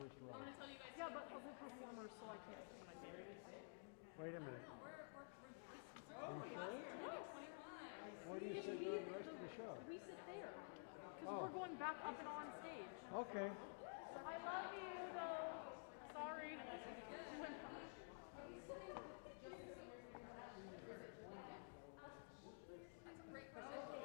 first row. I'm gonna tell you guys. Yeah, but we're performers, so I can't say my name. Wait a minute. We're You sure? Why do you sit during the rest of the show? We sit there. Because we're going back up and on stage. Okay. I love you, though. Sorry. That's a great question.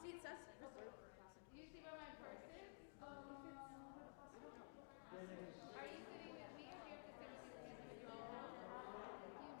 See, it says reserved for passenger. Do you see where my purse is? Are you sitting with me or do you have to sit with you? Do you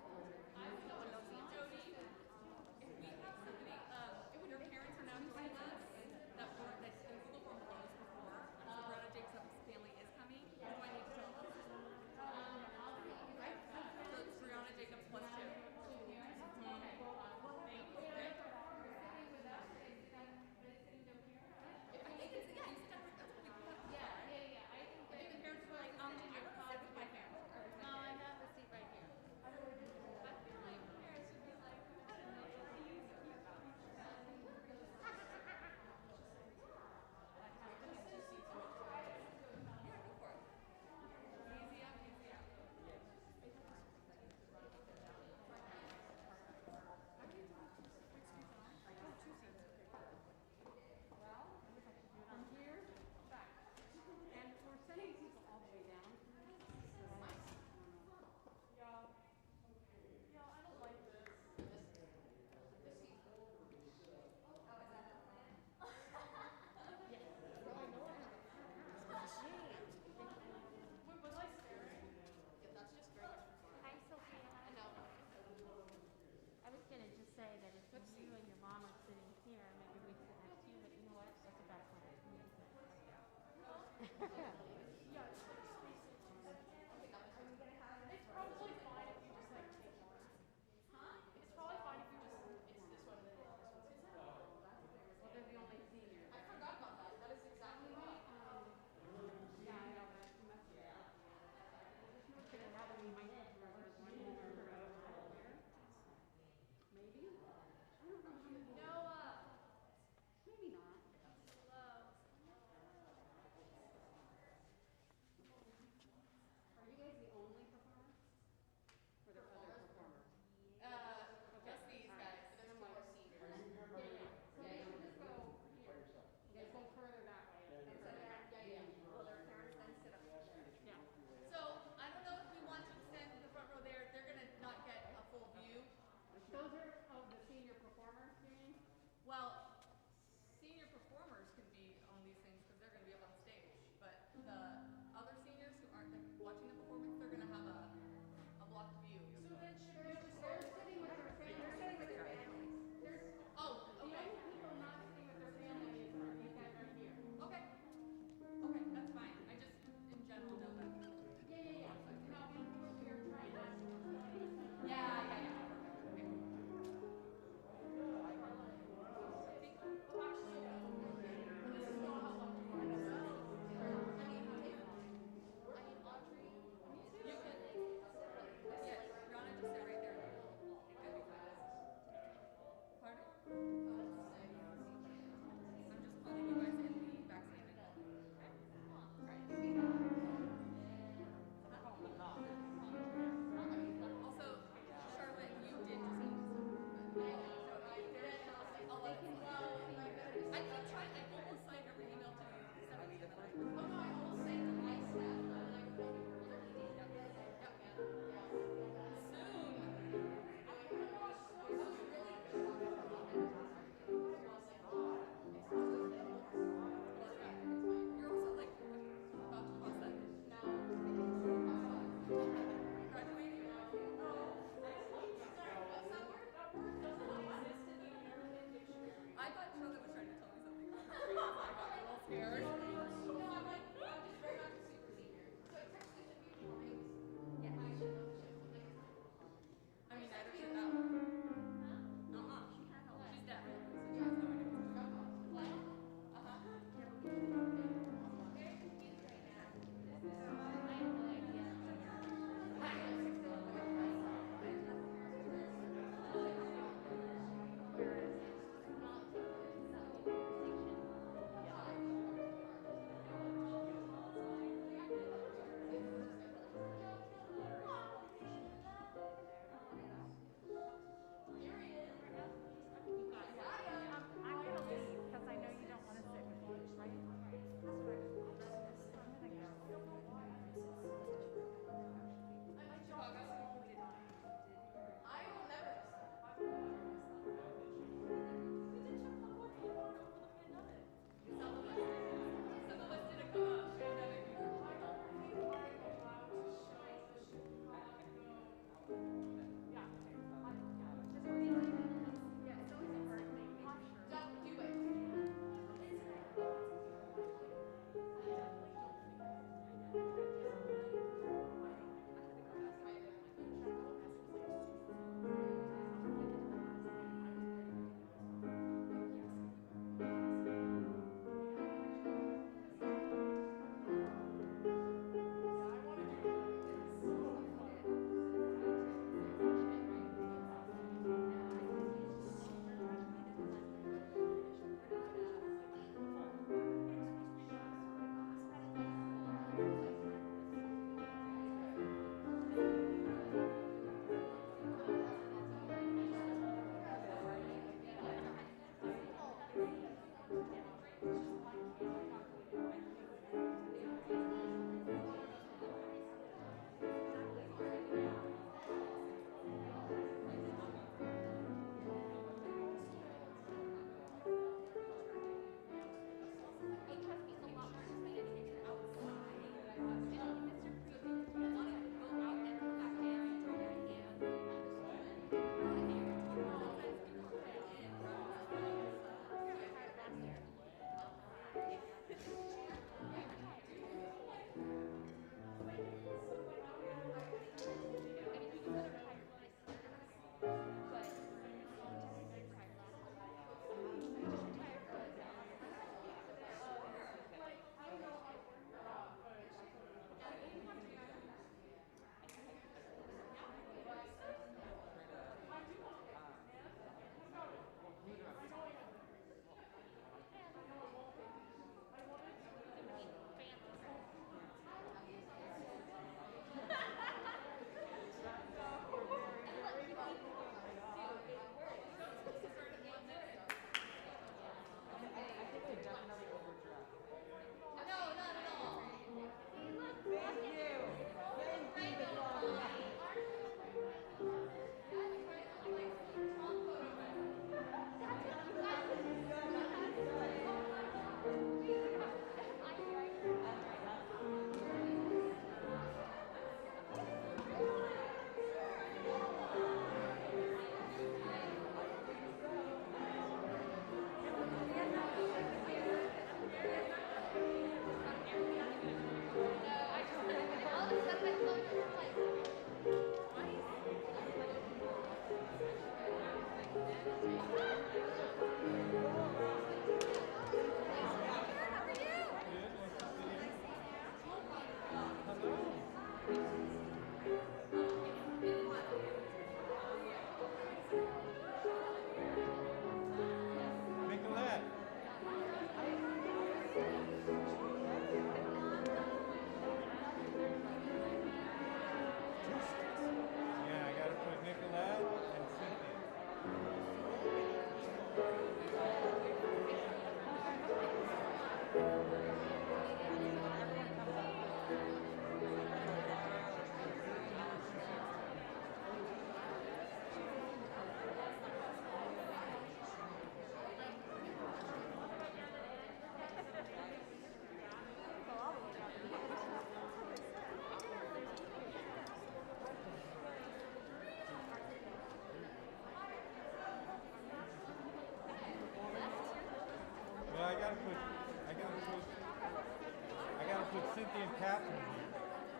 Cynthia and Catherine here.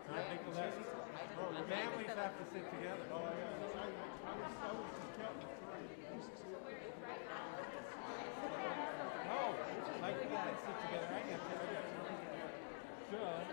And I think that families have to sit together. Oh, yeah. I was just counting three. No, like we can sit together. I got you. Good.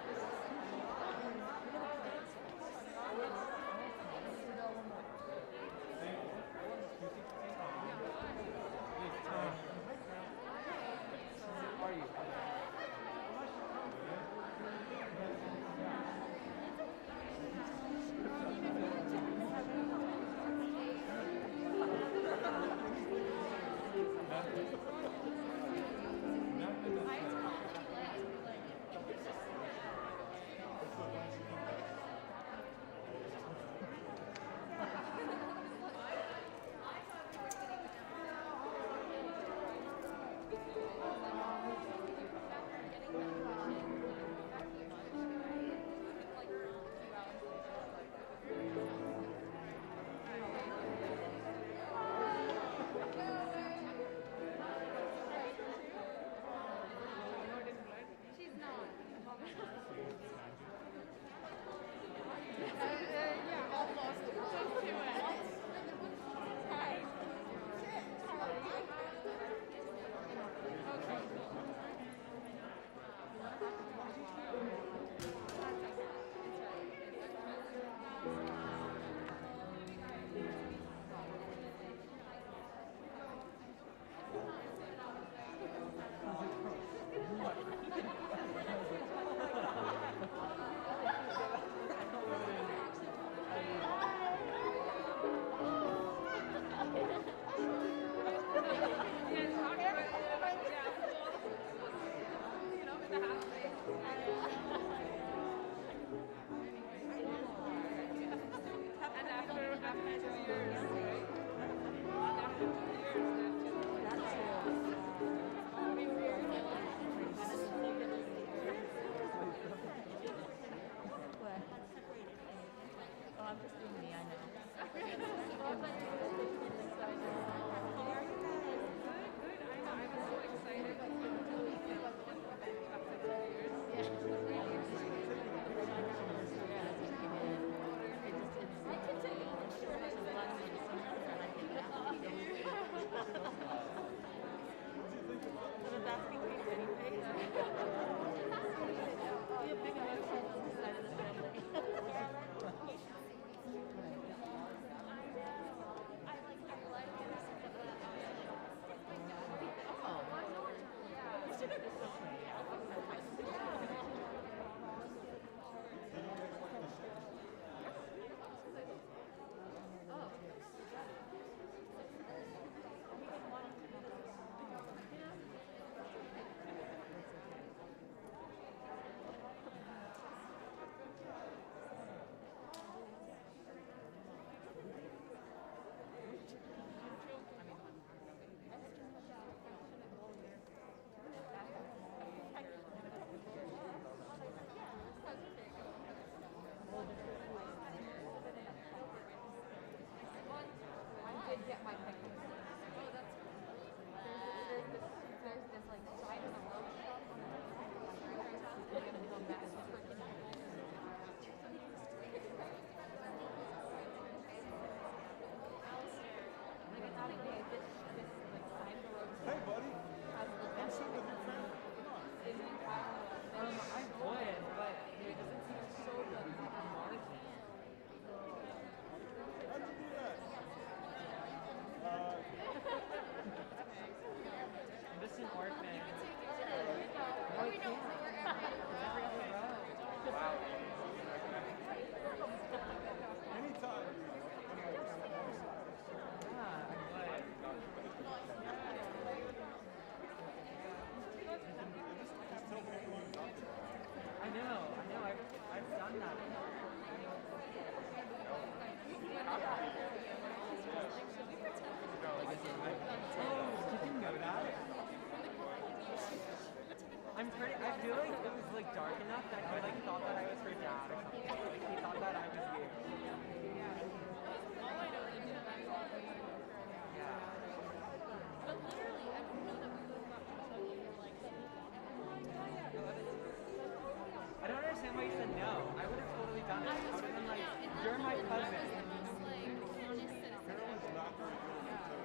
You're my cousin. I was the most like honest citizen. Carolyn's not very good at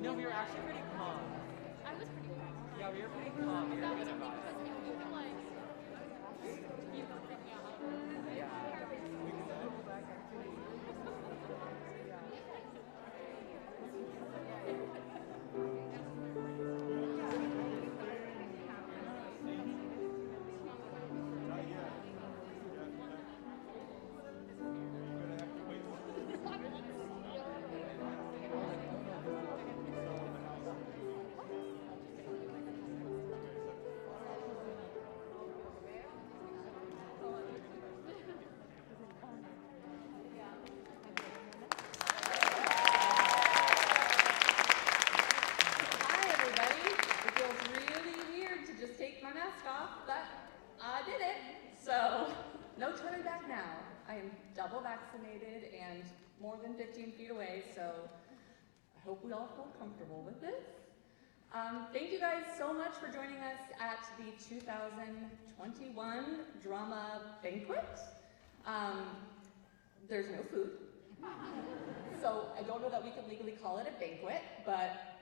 No, we were actually pretty calm. I was pretty proud. Yeah, we were pretty calm. We That were was good only about because it. you were like, you were freaking out. Yeah. Hi everybody. It feels really weird to just take my mask off, but I did it. So, no turning back now. I am double vaccinated and more than 15 feet away, so I hope we all feel comfortable with this. Thank you guys so much for joining us at the 2021 Drama Banquet. There's no food. So I don't know that we can legally call it a banquet, but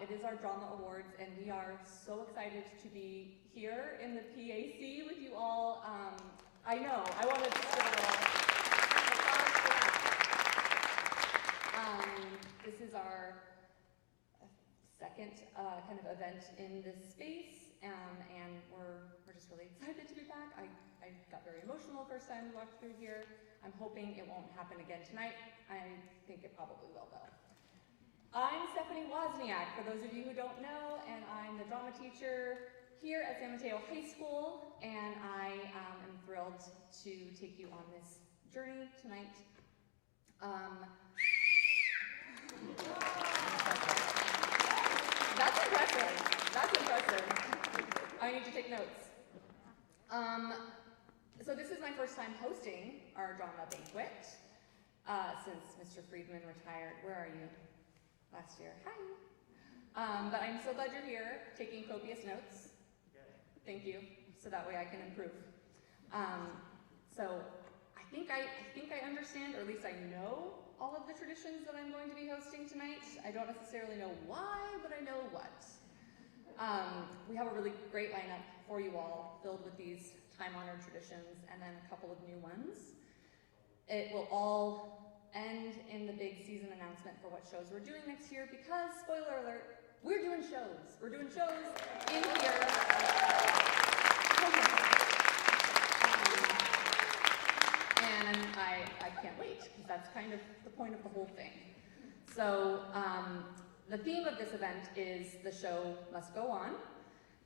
it is our Drama Awards, and we are so excited to be here in the PAC with you all. I know, I want to just give a little applause for that. This is our second kind of event in this space, and we're just really excited to be back. I got very emotional the first time we walked through here. I'm hoping it won't happen again tonight. I think it probably will, though. I'm Stephanie Wozniak, for those of you who don't know, and I'm the drama teacher here at San Mateo High School, and I am thrilled to take you on this journey tonight. That's impressive. That's impressive. I need to take notes. So this is my first time hosting our drama banquet since Mr. Friedman retired. Where are you? Last year. Hi. But I'm so glad you're here, taking copious notes. Thank you. So that way I can improve. So I think I understand, or at least I know all of the traditions that I'm going to be hosting tonight. I don't necessarily know why, but I know what. We have a really great lineup for you all, filled with these time-honored traditions and then a couple of new ones. It will all end in the big season announcement for what shows we're doing next year because, spoiler alert, we're doing shows. We're doing shows in here. And I can't wait, because that's kind of the point of the whole thing. So the theme of this event is the show must go on,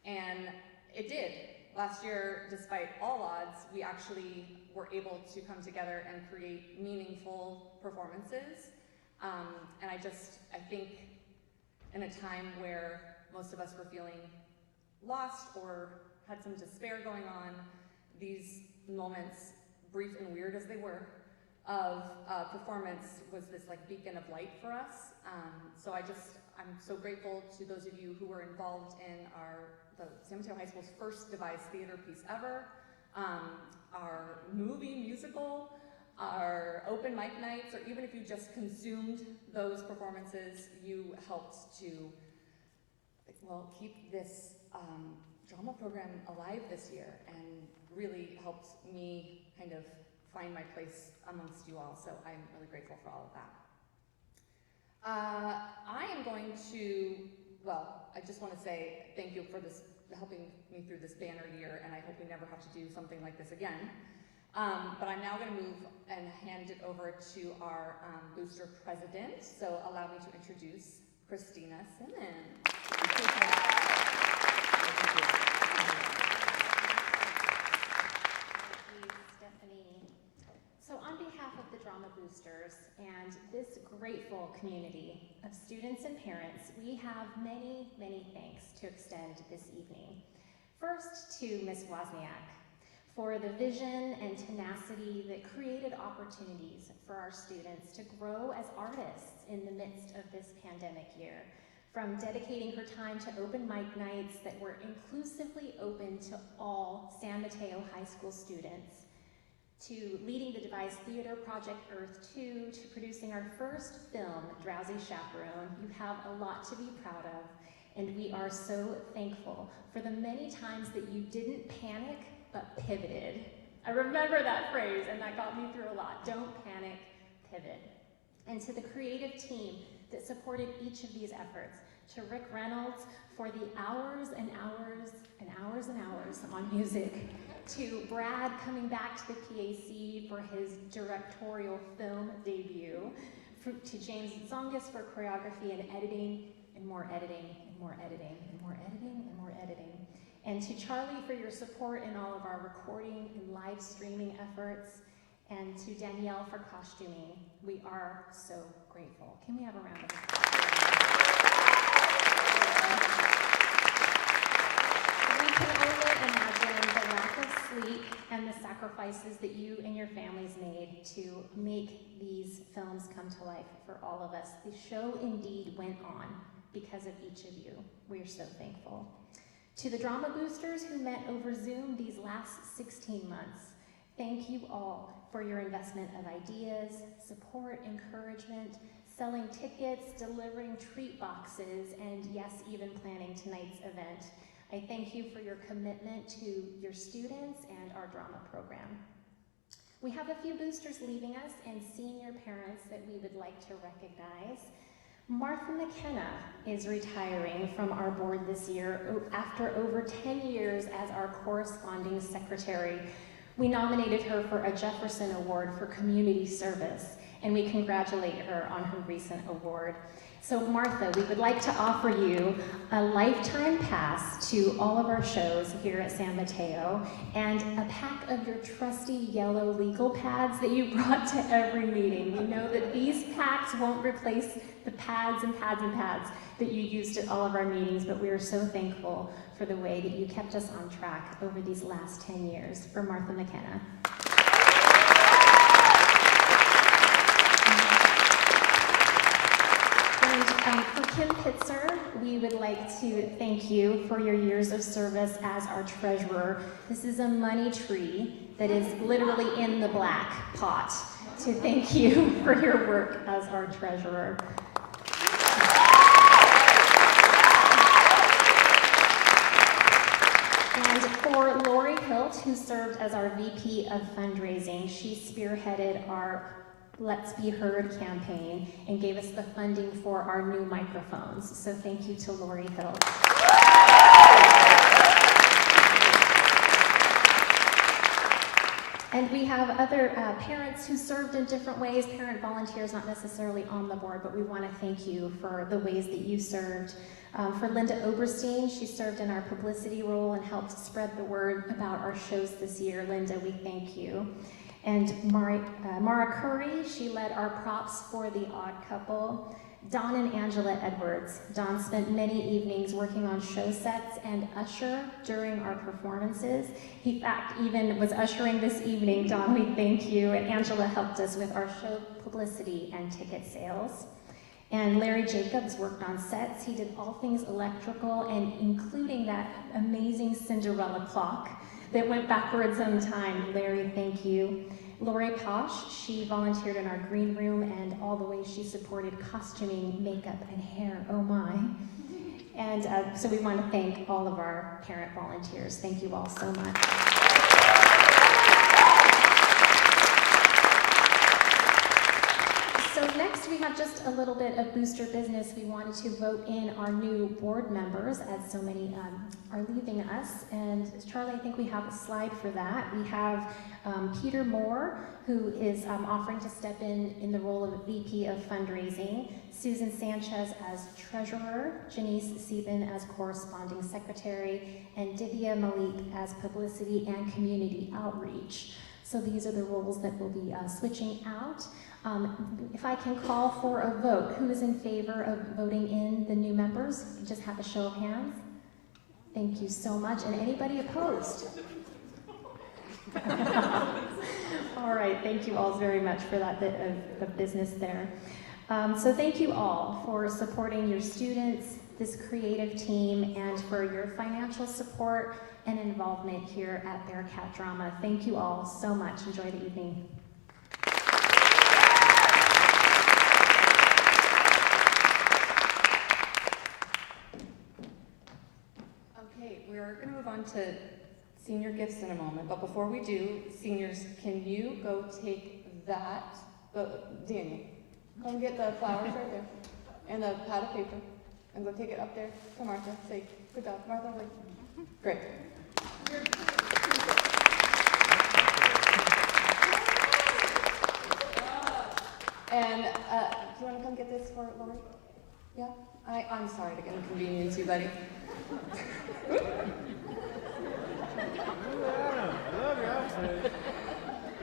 and it did. Last year, despite all odds, we actually were able to come together and create meaningful performances. And I think in a time where most of us were feeling lost or had some despair going on, these moments, brief and weird as they were, of performance was this like beacon of light for us. So I'm so grateful to those of you who were involved in the San Mateo High School's first devised theater piece ever, our movie musical, our open mic nights, or even if you just consumed those performances, you helped to, well, keep this drama program alive this year and really helped me kind of find my place amongst you all, so I'm really grateful for all of that. I am going to, well, I just want to say thank you for helping me through this banner year, and I hope we never have to do something like this again. But I'm now going to move and hand it over to our booster president, so allow me to introduce Christina Simmons. So on behalf of the Drama Boosters and this grateful community of students and parents, we have many, many thanks to extend this evening. First to Ms. Wozniak for the vision and tenacity that created opportunities for our students to grow as artists in the midst of this pandemic year. from dedicating her time to open mic nights that were inclusively open to all San Mateo High School students, to leading the devised theater project Earth 2, to producing our first film, Drowsy Chaperone. You have a lot to be proud of, and we are so thankful for the many times that you didn't panic, but pivoted. I remember that phrase, and that got me through a lot. Don't panic, pivot. And to the creative team that supported each of these efforts, to Rick Reynolds for the hours and hours and hours and hours on music, to Brad coming back to the PAC for his directorial film debut, to James Zongas for choreography and editing, and more editing, and more editing, and more editing, and more editing. And to Charlie for your support in all of our recording and live streaming efforts, and to Danielle for costuming. We are so grateful. Can we have a round of applause? We can only imagine the lack of sleep and the sacrifices that you and your families made to make these films come to life for all of us. The show indeed went on because of each of you. We are so thankful. To the drama boosters who met over Zoom these last 16 months, thank you all for your investment of ideas, support, encouragement, selling tickets, delivering treat boxes, and yes, even planning tonight's event. I thank you for your commitment to your students and our drama program. We have a few boosters leaving us and senior parents that we would like to recognize. Martha McKenna is retiring from our board this year after over 10 years as our corresponding secretary. We nominated her for a Jefferson Award for community service, and we congratulate her on her recent award. So Martha, we would like to offer you a lifetime pass to all of our shows here at San Mateo, and a pack of your trusty yellow legal pads that you brought to every meeting. We know that these packs won't replace the pads and pads and pads that you used at all of our meetings, but we are so thankful for the way that you kept us on track over these last 10 years. For Martha McKenna. And for Kim Pitzer, we would like to thank you for your years of service as our treasurer. This is a money tree that is literally in the black pot to thank you for your work as our treasurer. And for Lori Hilt, who served as our VP of Fundraising, she spearheaded our Let's Be Heard campaign and gave us the funding for our new microphones. So thank you to Lori Hilt. And we have other parents who served in different ways, parent volunteers, not necessarily on the board, but we want to thank you for the ways that you served. For Linda Oberstein, she served in our publicity role and helped spread the word about our shows this year. Linda, we thank you. And Mara Curry, she led our props for The Odd Couple. Don and Angela Edwards. Don spent many evenings working on show sets and usher during our performances. He, in fact, even was ushering this evening. Don, we thank you. And Angela helped us with our show publicity and ticket sales. And Larry Jacobs worked on sets. He did all things electrical, and including that amazing Cinderella clock that went backwards in time. Larry, thank you. Lori Posh, she volunteered in our green room, and all the ways she supported costuming, makeup, and hair, oh my. And so we want to thank all of our parent volunteers. Thank you all so much. So next we have just a little bit of booster business. We wanted to vote in our new board members, as so many are leaving us. And Charlie, I think we have a slide for that. We have Peter Moore, who is offering to step in the role of VP of Fundraising, Susan Sanchez as Treasurer, Janice Sieben as Corresponding Secretary, and Divya Malik as Publicity and Community Outreach. So these are the roles that will be switching out. If I can call for a vote, who is in favor of voting in the new members? Just have a show of hands. Thank you so much. And anybody opposed? All right, thank you all very much for that bit of business there. So thank you all for supporting your students, this creative team, and for your financial support and involvement here at Bearcat Drama. Thank you all so much. Enjoy the evening. Okay, we're going to move on to senior gifts in a moment, but before we do, seniors, can you go take that, Daniel, come get the flowers right there, and the pad of paper, and go take it up there to Martha. Say, good job, Martha, wait. Great. And do you want to come get this for Lori? Yeah? I'm sorry to inconvenience you, buddy. I love your outfit.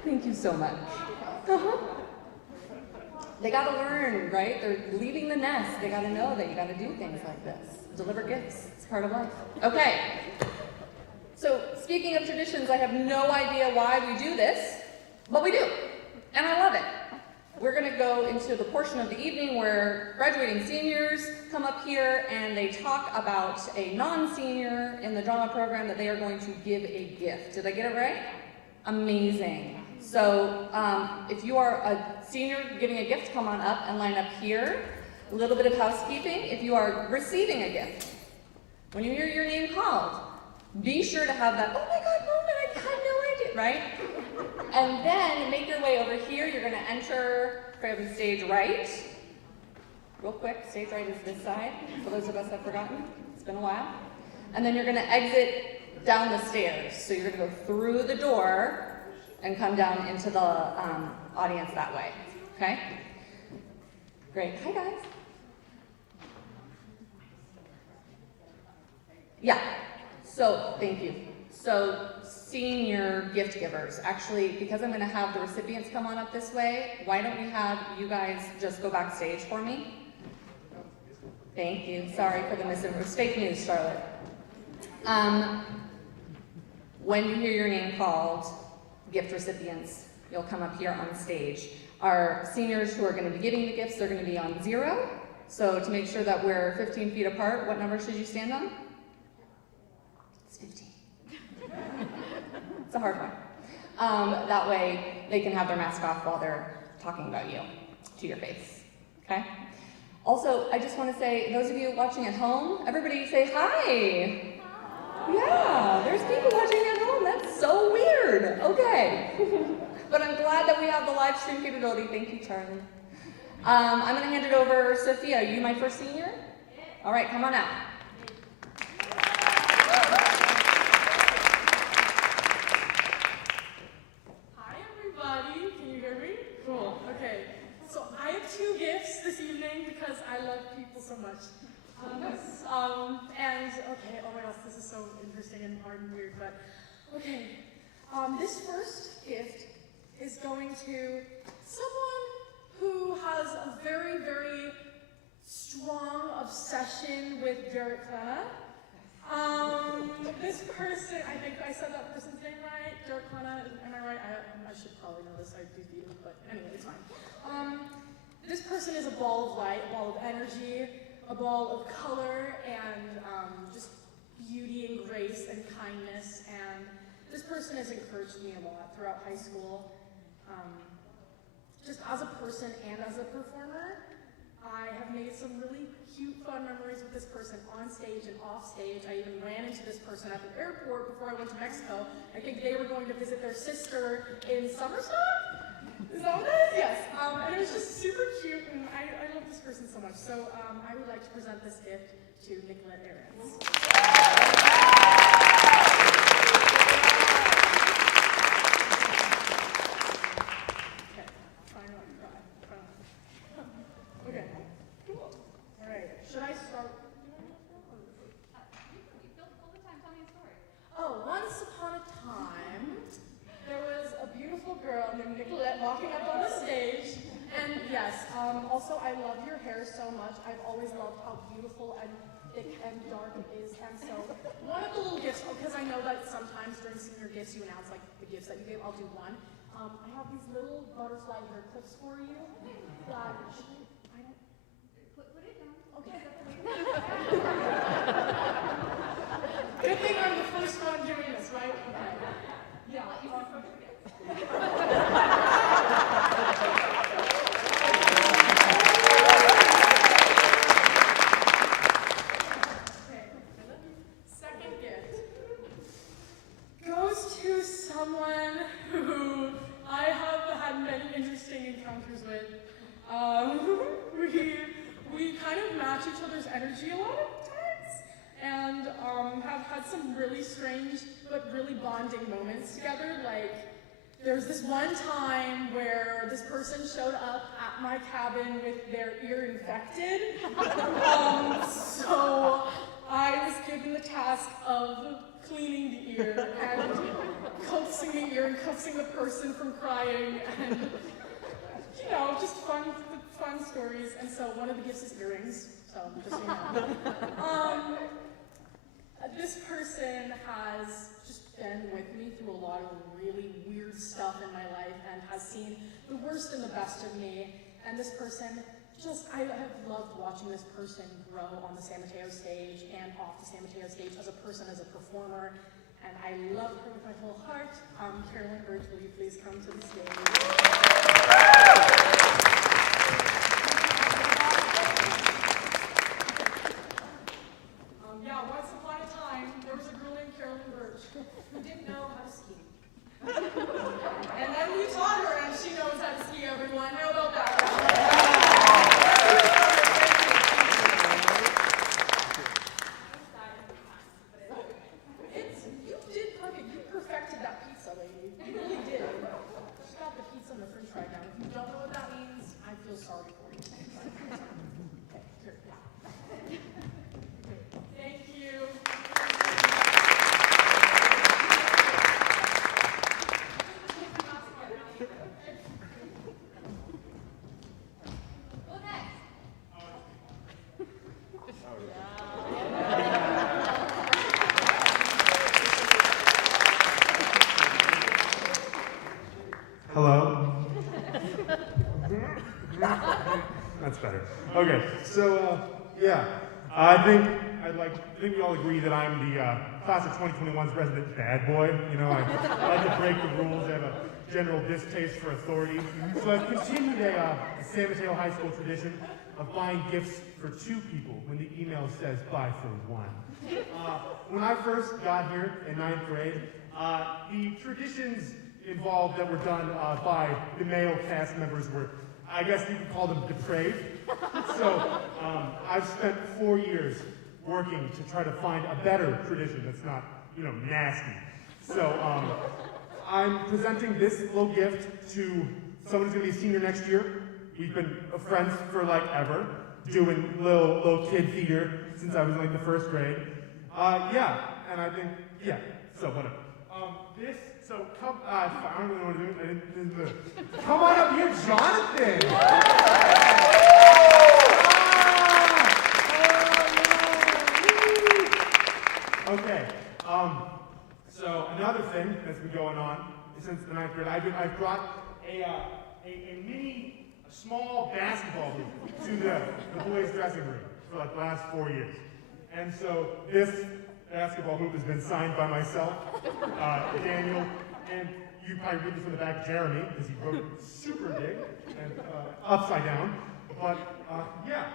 Thank you so much. They gotta learn, right? They're leaving the nest. They gotta know that you gotta do things like this. Deliver gifts. It's part of life. Okay. So, speaking of traditions, I have no idea why we do this, but we do. And I love it. We're going to go into the portion of the evening where graduating seniors come up here and they talk about a non-senior in the drama program that they are going to give a gift. Did I get it right? Amazing. So if you are a senior giving a gift, come on up and line up here. A little bit of housekeeping. If you are receiving a gift, when you hear your name called, be sure to have that, oh my God, moment, I had no idea, right? And then make your way over here. You're going to enter from stage right. Real quick, stage right is this side. For those of us that have forgotten, it's been a while. And then you're going to exit down the stairs. So you're going to go through the door and come down into the audience that way. Okay? Great. Hi, guys. Yeah. So, thank you. So, senior gift givers. Actually, because I'm going to have the recipients come on up this way, why don't we have you guys just go backstage for me? Thank you. Sorry for the misinformation. It's fake news, Charlotte. When you hear your name called, gift recipients, you'll come up here on stage. Our seniors who are going to be giving the gifts, they're going to be on 0. So to make sure that we're 15 feet apart, what number should you stand on? It's 15. It's a hard one. That way they can have their mask off while they're talking about you to your face. Okay? Also, I just want to say, those of you watching at home, everybody say hi. Yeah, there's people watching at home. That's so weird. Okay. But I'm glad that we have the live stream capability. Thank you, Charlie. I'm going to hand it over. Sophia, are you my first senior? All right, come on out. Hi, everybody. Can you hear me? Cool. Okay. So I have 2 gifts this evening because I love people so much. And okay, oh my gosh, this is so interesting and hard and weird, but okay. This first gift is going to someone who has a very, very strong obsession with Derek Klena. This person, I think I said that person's name right. Derek Klena, am I right? I should probably know this. I do theater, but anyway, it's fine. This person is a ball of light, a ball of energy, a ball of color, and just beauty and grace and kindness. And this person has encouraged me a lot throughout high school. Just as a person and as a performer, I have made some really cute, fun memories with this person on stage and off stage. I even ran into this person at the airport before I went to Mexico. I think they were going to visit their sister in Summerstock? Is that what that is? Yes. And it was just super cute, and I love this person so much. So I would like to present this gift to Nicolette Ahrens. Also, I love your hair so much. I've always loved how beautiful and thick and dark it is. And so, one of the little gifts, because I know that sometimes during senior gifts you announce like the gifts that you gave, I'll do one. I have these little butterfly hair clips for you that I don't... Put it down. Okay. really strange but really bonding moments together. Like, there's this one time where this person showed up at my cabin with their ear infected. So I was given the task of cleaning the ear and coaxing the ear and coaxing the person from crying, and you know, just fun stories. And so one of the gifts is earrings. So just so you know. This person has just been with me through a lot of really weird stuff in my life and has seen the worst and the best of me. And this person, I have loved watching this person grow on the San Mateo stage and off the San Mateo stage as a person, as a performer. And I love her with my whole heart. Carolyn Birch, will you please come to the stage? Yeah, once upon a time, there was a girl named Carolyn Birch who didn't know how to ski. And then we taught her, and she knows how to ski, everyone. How about that? You did perfect. You perfected that pizza, lady. You really did. She got the pizza and the french fry down. If you don't know what that means, I feel sorry for you. Okay, here, yeah. Thank you. Hello? That's better. Okay, so, yeah, I think we all agree that I'm the class of 2021's resident bad boy. You know, I like to break the rules. I have a general distaste for authority. So I've continued a San Mateo High School tradition of buying gifts for 2 people when the email says buy for 1. When I first got here in 9th grade, the traditions involved that were done by the male cast members were, I guess you could call them depraved. So I've spent 4 years working to try to find a better tradition that's not, you know, nasty. So I'm presenting this little gift to someone who's gonna be a senior next year. We've been friends for like ever, doing little kid theater since I was in like the 1st grade. Yeah, and I think, yeah, so whatever. So come, I don't really know what to do. Come on up here, Jonathan! Okay, so another thing that's been going on since the 9th grade, I've brought a small basketball hoop to the boys' dressing room for like the last 4 years. And so this basketball hoop has been signed by myself, Daniel, and you probably read this from the back, Jeremy, because he wrote it super big and upside down. But yeah,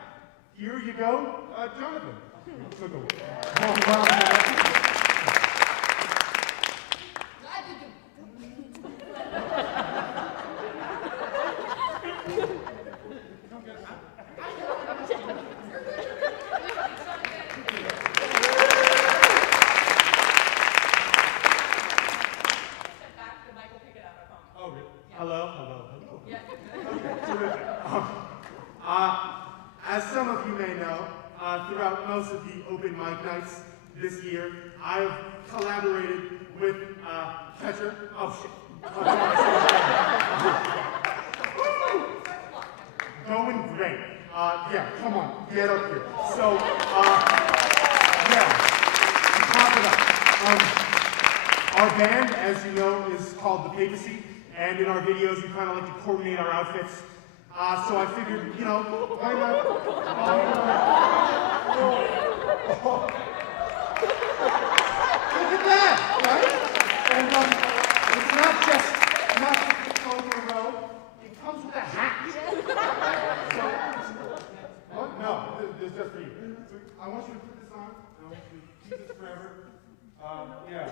here you go, Jonathan. Took a long while to get as some of you may know, throughout most of the open mic nights this year, I've collaborated with Catcher. Oh shit. Going great. Yeah, come on, get up here. So, yeah, to top it up. Our band, as you know, is called The Papacy, and in our videos, we kind of like to coordinate our outfits. So I figured, you know, why not? Look at that, right? And it's not just the clothes in a row, it comes with a hat. So, oh, no, this is just for you. So I want you to put this on, and I want you to keep this forever. Yeah.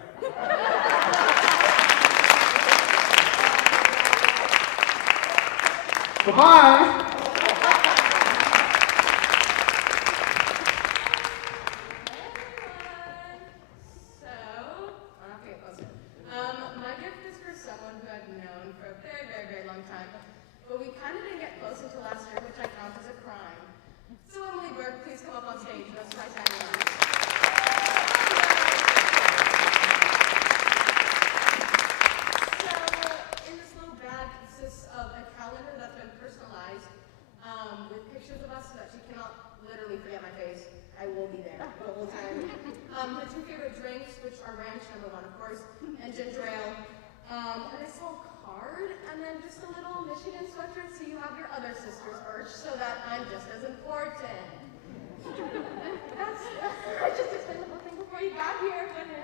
Bye-bye! So, whole time. The two favorite drinks, which are ranch, #1, of course, and ginger ale. And a small card, and then just a little Michigan sweatshirt so you have your other sister's merch, so that I'm just as important. I just explained the whole thing before you got here, but hey.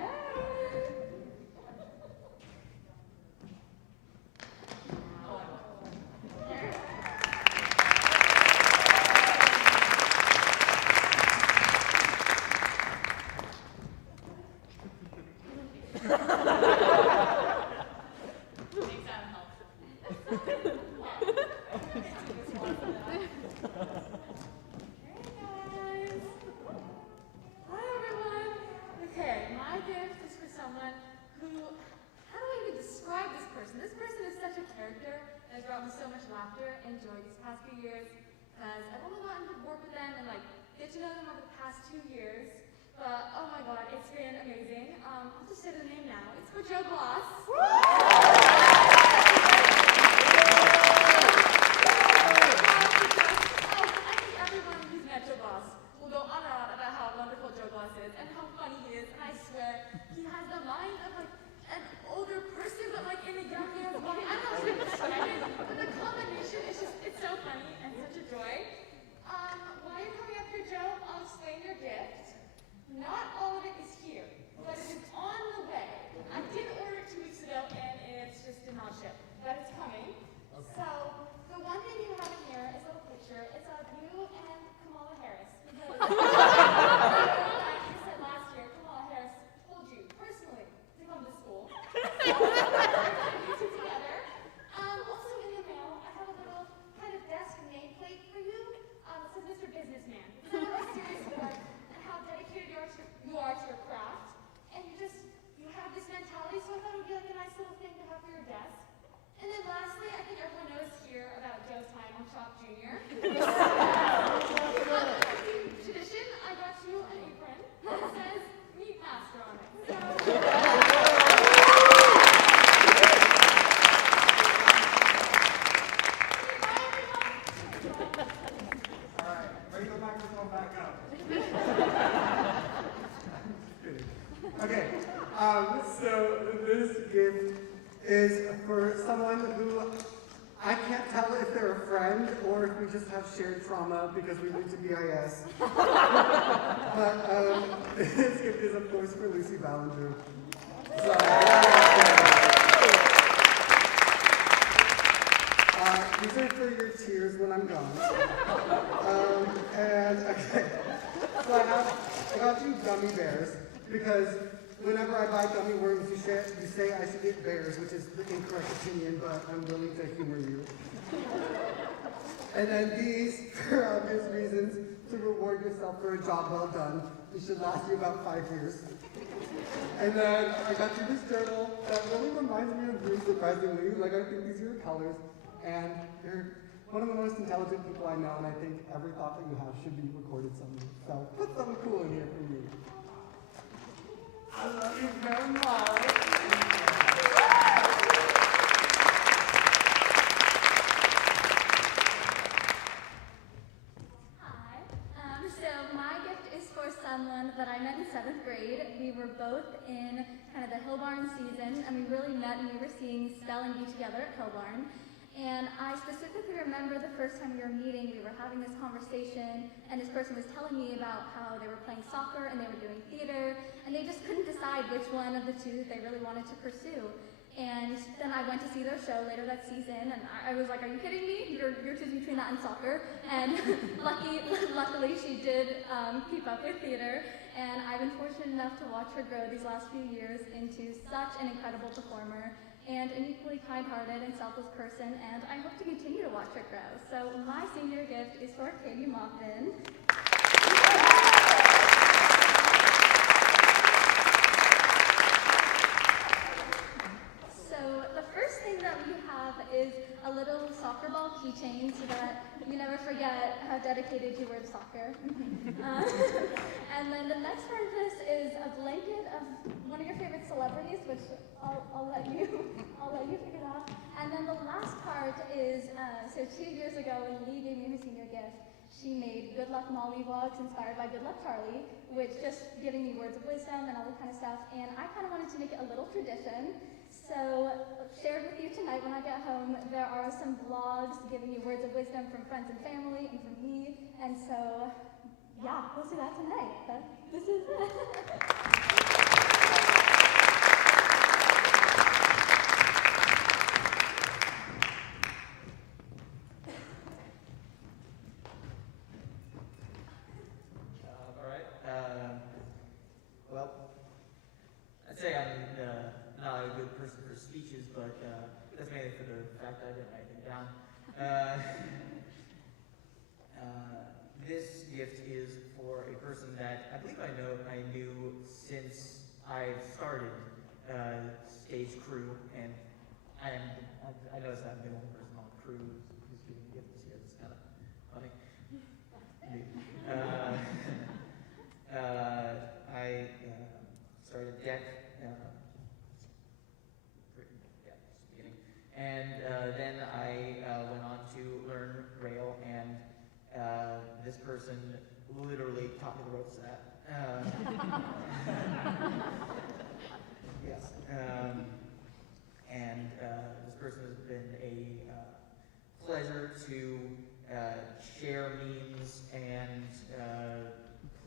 So much laughter and joy these past few years, because I've only gotten to work with them and get to know them over the past 2 years. But oh my God, it's been amazing. I'll just say the name now. It's for Joe Gloss. I think everyone who's met Joe Gloss will go on and on about how wonderful Joe Gloss is and how funny he is. And I swear, he has the mind of an older person, but in a young man's body. I don't know how to describe it, but the combination is it's so funny and such a joy. While you're coming up here, Joe, I'll explain your gift. Not all of it is here, but it is on the way. I did order it 2 weeks ago, and it's just did not ship, but it's coming. Okay. So, the one thing you have in here is a little picture. It's of you and Kamala Harris. Because, like you said last year, Kamala Harris told you personally to come to school. So, you two together. Also in the mail, I have a little kind of desk nameplate for you. It says Mr. Businessman. It's how serious you are and how dedicated you are to your craft. And you have this mentality, so I thought it would be a nice little thing to have for your desk. And then lastly, I think everyone knows here about Joe's time on Shop Junior. Tradition, I got you an apron that says Meat Master on it. Alright, bring the microphone back up. Okay, so this gift is for someone who I can't tell if they're a friend or if we just have shared trauma because we went to BIS. But this gift is of course for Lucy Ballinger. So, these are for your tears when I'm gone. And okay, so I got you gummy bears because whenever I buy gummy worms, you say I should get bears, which is the incorrect opinion, but I'm willing to humor you. And then these, for obvious reasons, to reward yourself for a job well done. It should last you about 5 years. And then I got you this journal that really reminds me of you, surprisingly. I think these are your colors. And you're one of the most intelligent people I know, and I think every thought that you have should be recorded somewhere. So put something cool in here for me. I love you very much. Someone that I met in 7th grade. We were both in kind of the Hill Barn season, and we really met when we were seeing spelling bee together at Hill Barn. And I specifically remember the first time we were meeting, we were having this conversation, and this person was telling me about how they were playing soccer and they were doing theater, and they just couldn't decide which one of the two they really wanted to pursue. And then I went to see their show later that season, and I was like, are you kidding me? You're choosing between that and soccer. And luckily she did keep up with theater, and I've been fortunate enough to watch her grow these last few years into such an incredible performer and an equally kind-hearted and selfless person, and I hope to continue to watch her grow. So my senior gift is for Katie Moffitt. Is a little soccer ball keychain so that you never forget how dedicated you were to soccer. And then the next part of this is a blanket of one of your favorite celebrities, which I'll let you figure it out. And then the last part is, so 2 years ago when Lee gave me her senior gift, she made Good Luck Molly vlogs inspired by Good Luck Charlie, which just giving me words of wisdom and all that kind of stuff, and I kind of wanted to make it a little tradition. So, shared with you tonight when I get home, there are some vlogs giving you words of wisdom from friends and family and from me, and so, yeah, we'll do that tonight. But this is All right. Well, I'd say I'm not a good person for speeches, but that's mainly for the fact that I didn't write anything down. This gift is for a person that I believe I knew since I started stage crew, and I noticed I haven't been the only person on the crew who's giving a gift this year. It's kind of funny. I started deck, and then I went on to learn rail, and this person literally taught me the ropes to that. Yes. And this person has been a pleasure to share memes and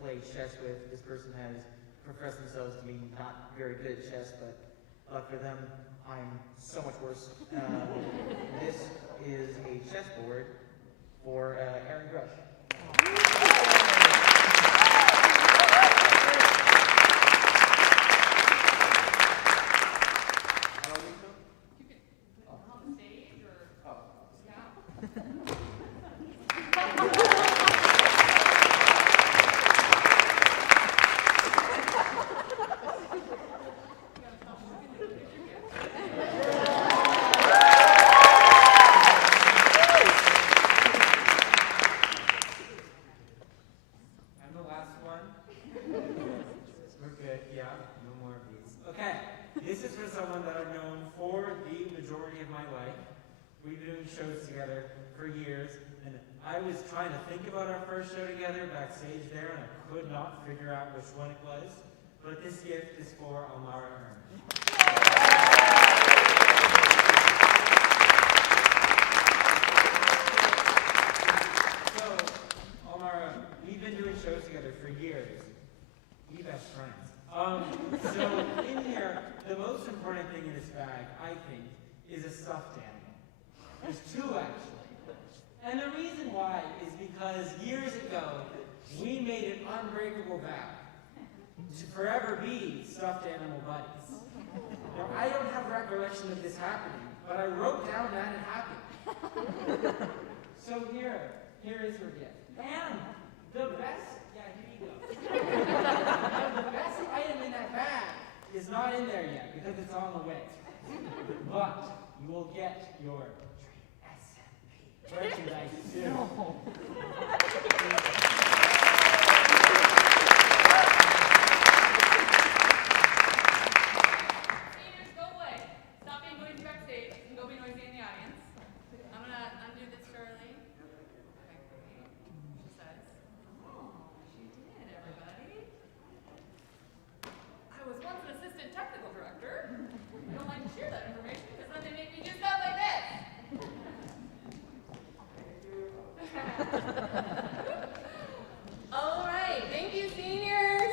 play chess with. This person has professed themselves to be not very good at chess, but luck for them, I'm so much worse. This is a chessboard for Aaron Grush. Shows together for years, and I was trying to think about our first show together backstage there, and I could not figure out which one it was, but this gift is for Almara Herman. So, Almara, we've been doing shows together for years. We best friends. So in here, the most important thing in this bag, I think, is a stuffed animal. There's two, actually. And the reason why is because years ago, we made an unbreakable vow to forever be stuffed animal buddies. Now, I don't have recollection of this happening, but I wrote down that it happened. So here is her gift. And the best, here you go. And the best item in that bag is not in there yet, because it's on the way. But you will get your merchandise soon. Seniors, go away. Stop being noisy backstage and go be noisy in the audience. I'm gonna undo this for Arlene. Okay, great. She says, oh, she did, everybody. I was once an assistant technical director. I don't like to share that information because then they make me do stuff like this. All right, thank you, seniors.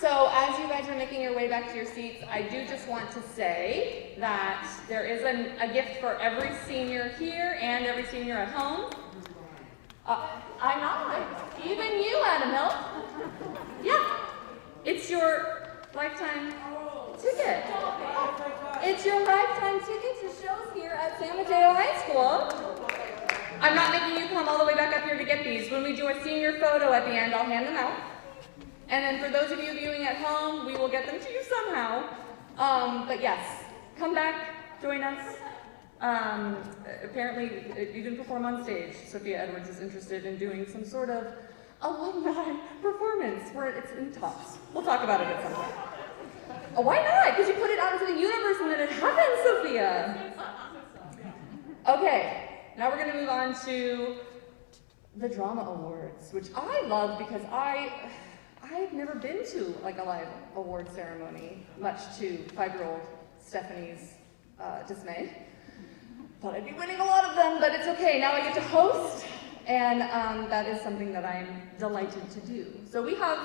So as you guys are making your way back to your seats, I do just want to say that there is a gift for every senior here and every senior at home. I'm not. Even you, Adam Hill. Yeah. It's your lifetime ticket. It's your lifetime ticket to shows here at San Mateo High School. I'm not making you come all the way back up here to get these. When we do a senior photo at the end, I'll hand them out. And then for those of you viewing at home, we will get them to you somehow. But yes, come back, join us. Apparently, you can perform on stage. Sophia Edwards is interested in doing some sort of alumni performance where it's in talks. We'll talk about it at some point. Oh, why not? Because you put it out into the universe and then it happens, Sophia. Okay, now we're going to move on on to the Drama Awards, which I love because I've never been to like a live award ceremony, much to 5-year-old Stephanie's dismay. Thought I'd be winning a lot of them, but it's okay. Now I get to host, and that is something that I'm delighted to do. So we have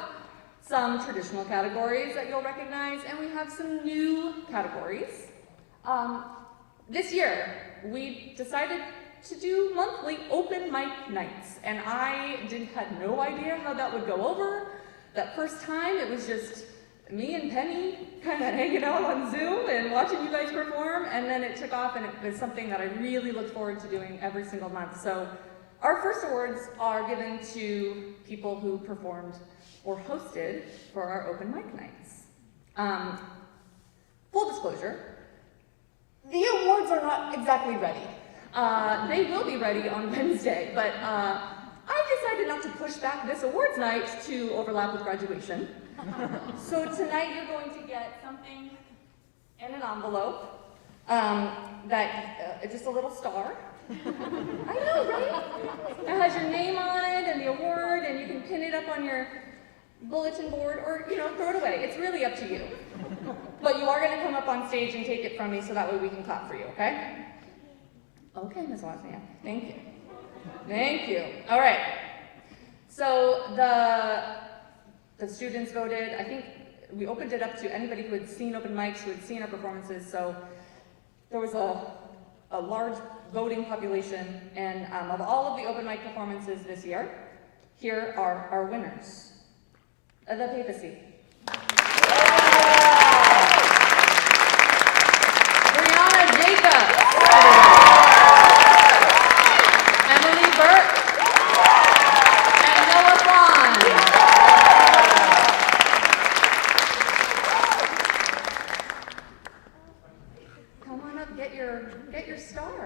some traditional categories that you'll recognize, and we have some new categories. This year, we decided to do monthly open mic nights, and I had no idea how that would go over. That first time, it was just me and Penny kind of hanging out on Zoom and watching you guys perform, and then it took off, and it was something that I really look forward to doing every single month. So our first awards are given to people who performed or hosted for our open mic nights. Full disclosure, the awards are not exactly ready. They will be ready on Wednesday, but I decided not to push back this awards night to overlap with graduation. So tonight you're going to get something in an envelope just a little star. I know, right? It has your name on it and the award, and you can pin it up on your bulletin board or, throw it away. It's really up to you. But you are going to come up on stage and take it from me so that way we can clap for you, okay? Okay, Ms. Wozniak. Thank you. Thank you. All right. So the students voted. I think we opened it up to anybody who had seen open mics, who had seen our performances. So there was a large voting population, and of all of the open mic performances this year, here are our winners. The Papacy. Brianna Jacobs. Emily Burke. And Noah Fawn. Come on up, get your star.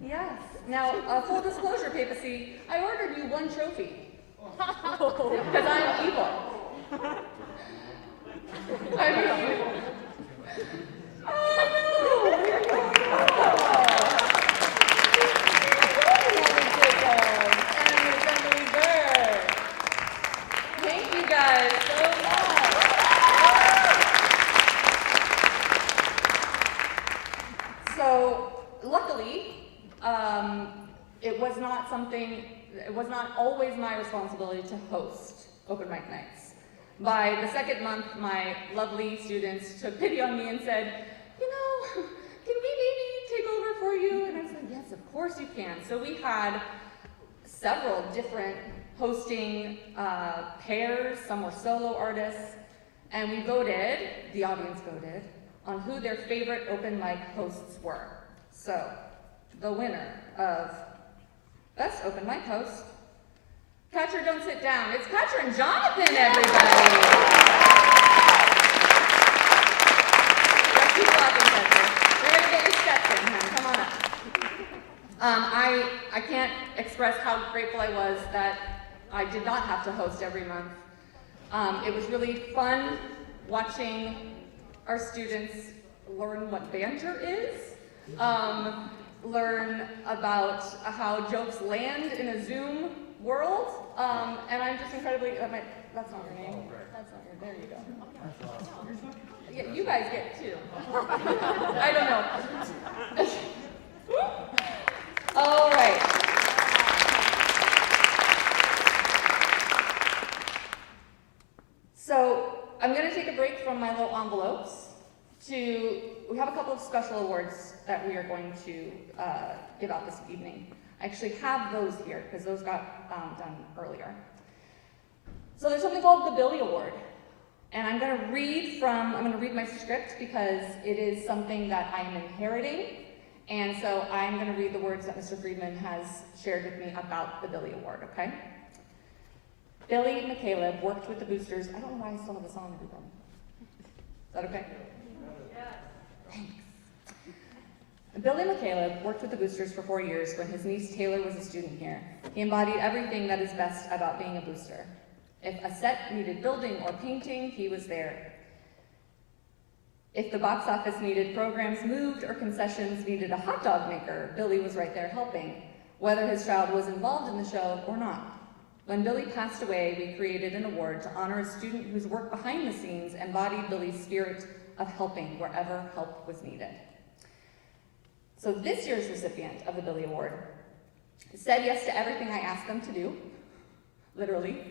Yes. Now, full disclosure, Papacy, I ordered you one trophy. Because I'm evil. I mean, thank you guys so much. So, luckily, it was not always my responsibility to host open mic nights. By the second month, my lovely students took pity on me and said, can we maybe take over for you? And I said, yes, of course you can. So we had several different hosting pairs, some were solo artists, and we voted, the audience voted, on who their favorite open mic hosts were. So, the winner of Best Open Mic Host, Catcher, don't sit down. It's Catcher and Jonathan, everybody. Keep clapping, Catcher. We're gonna get your steps in, hon. Come on up. I can't express how grateful I was that I did not have to host every month. It was really fun watching our students learn what banter is. Learn about how jokes land in a Zoom world, and I'm just incredibly, that's not your name, that's not your, there you go. Yeah, you guys get two. I don't know. All right. So, I'm gonna take a break from my little envelopes we have a couple of special awards that we are going to give out this evening. I actually have those here because those got done earlier. So there's something called the Billy Award. And I'm going to read my script because it is something that I am inheriting. And so I'm going to read the words that Mr. Friedman has shared with me about the Billy Award, okay? Billy McCaleb worked with the boosters. I don't know why I still have this on, everybody. Is that okay? Billy McCaleb worked with the boosters for 4 years when his niece Taylor was a student here. He embodied everything that is best about being a booster. If a set needed building or painting, he was there. If the box office needed programs moved or concessions needed a hot dog maker, Billy was right there helping, whether his child was involved in the show or not. When Billy passed away, we created an award to honor a student whose work behind the scenes embodied Billy's spirit of helping wherever help was needed. So this year's recipient of the Billy Award said yes to everything I asked them to do, literally.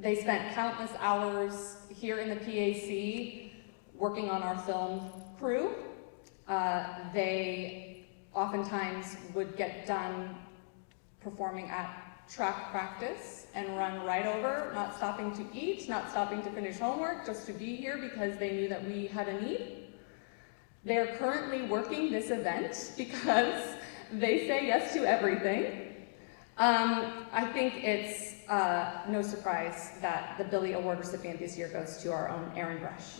They spent countless hours here in the PAC working on our film crew. They oftentimes would get done performing at track practice and run right over, not stopping to eat, not stopping to finish homework, just to be here because they knew that we had a need. They're currently working this event because they say yes to everything. I think it's no surprise that the Billy Award recipient this year goes to our own Aaron Brush.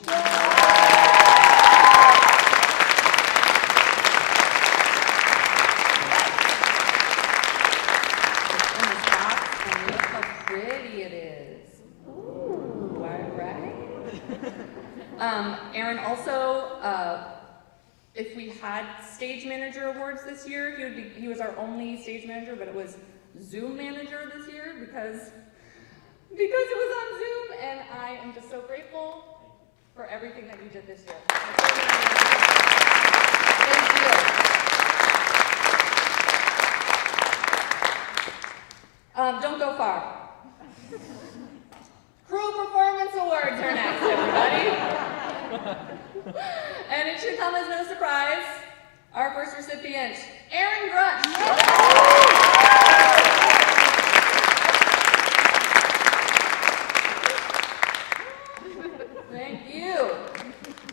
Aaron also, if we had stage manager awards this year, he was our only stage manager, but it was Zoom manager this year because it was on Zoom, and I am just so grateful for everything that you did this year. Thank you. Don't go far. Crew Performance Awards are next, everybody. And it should come as no surprise, our first recipient, Aaron Grush. Thank you.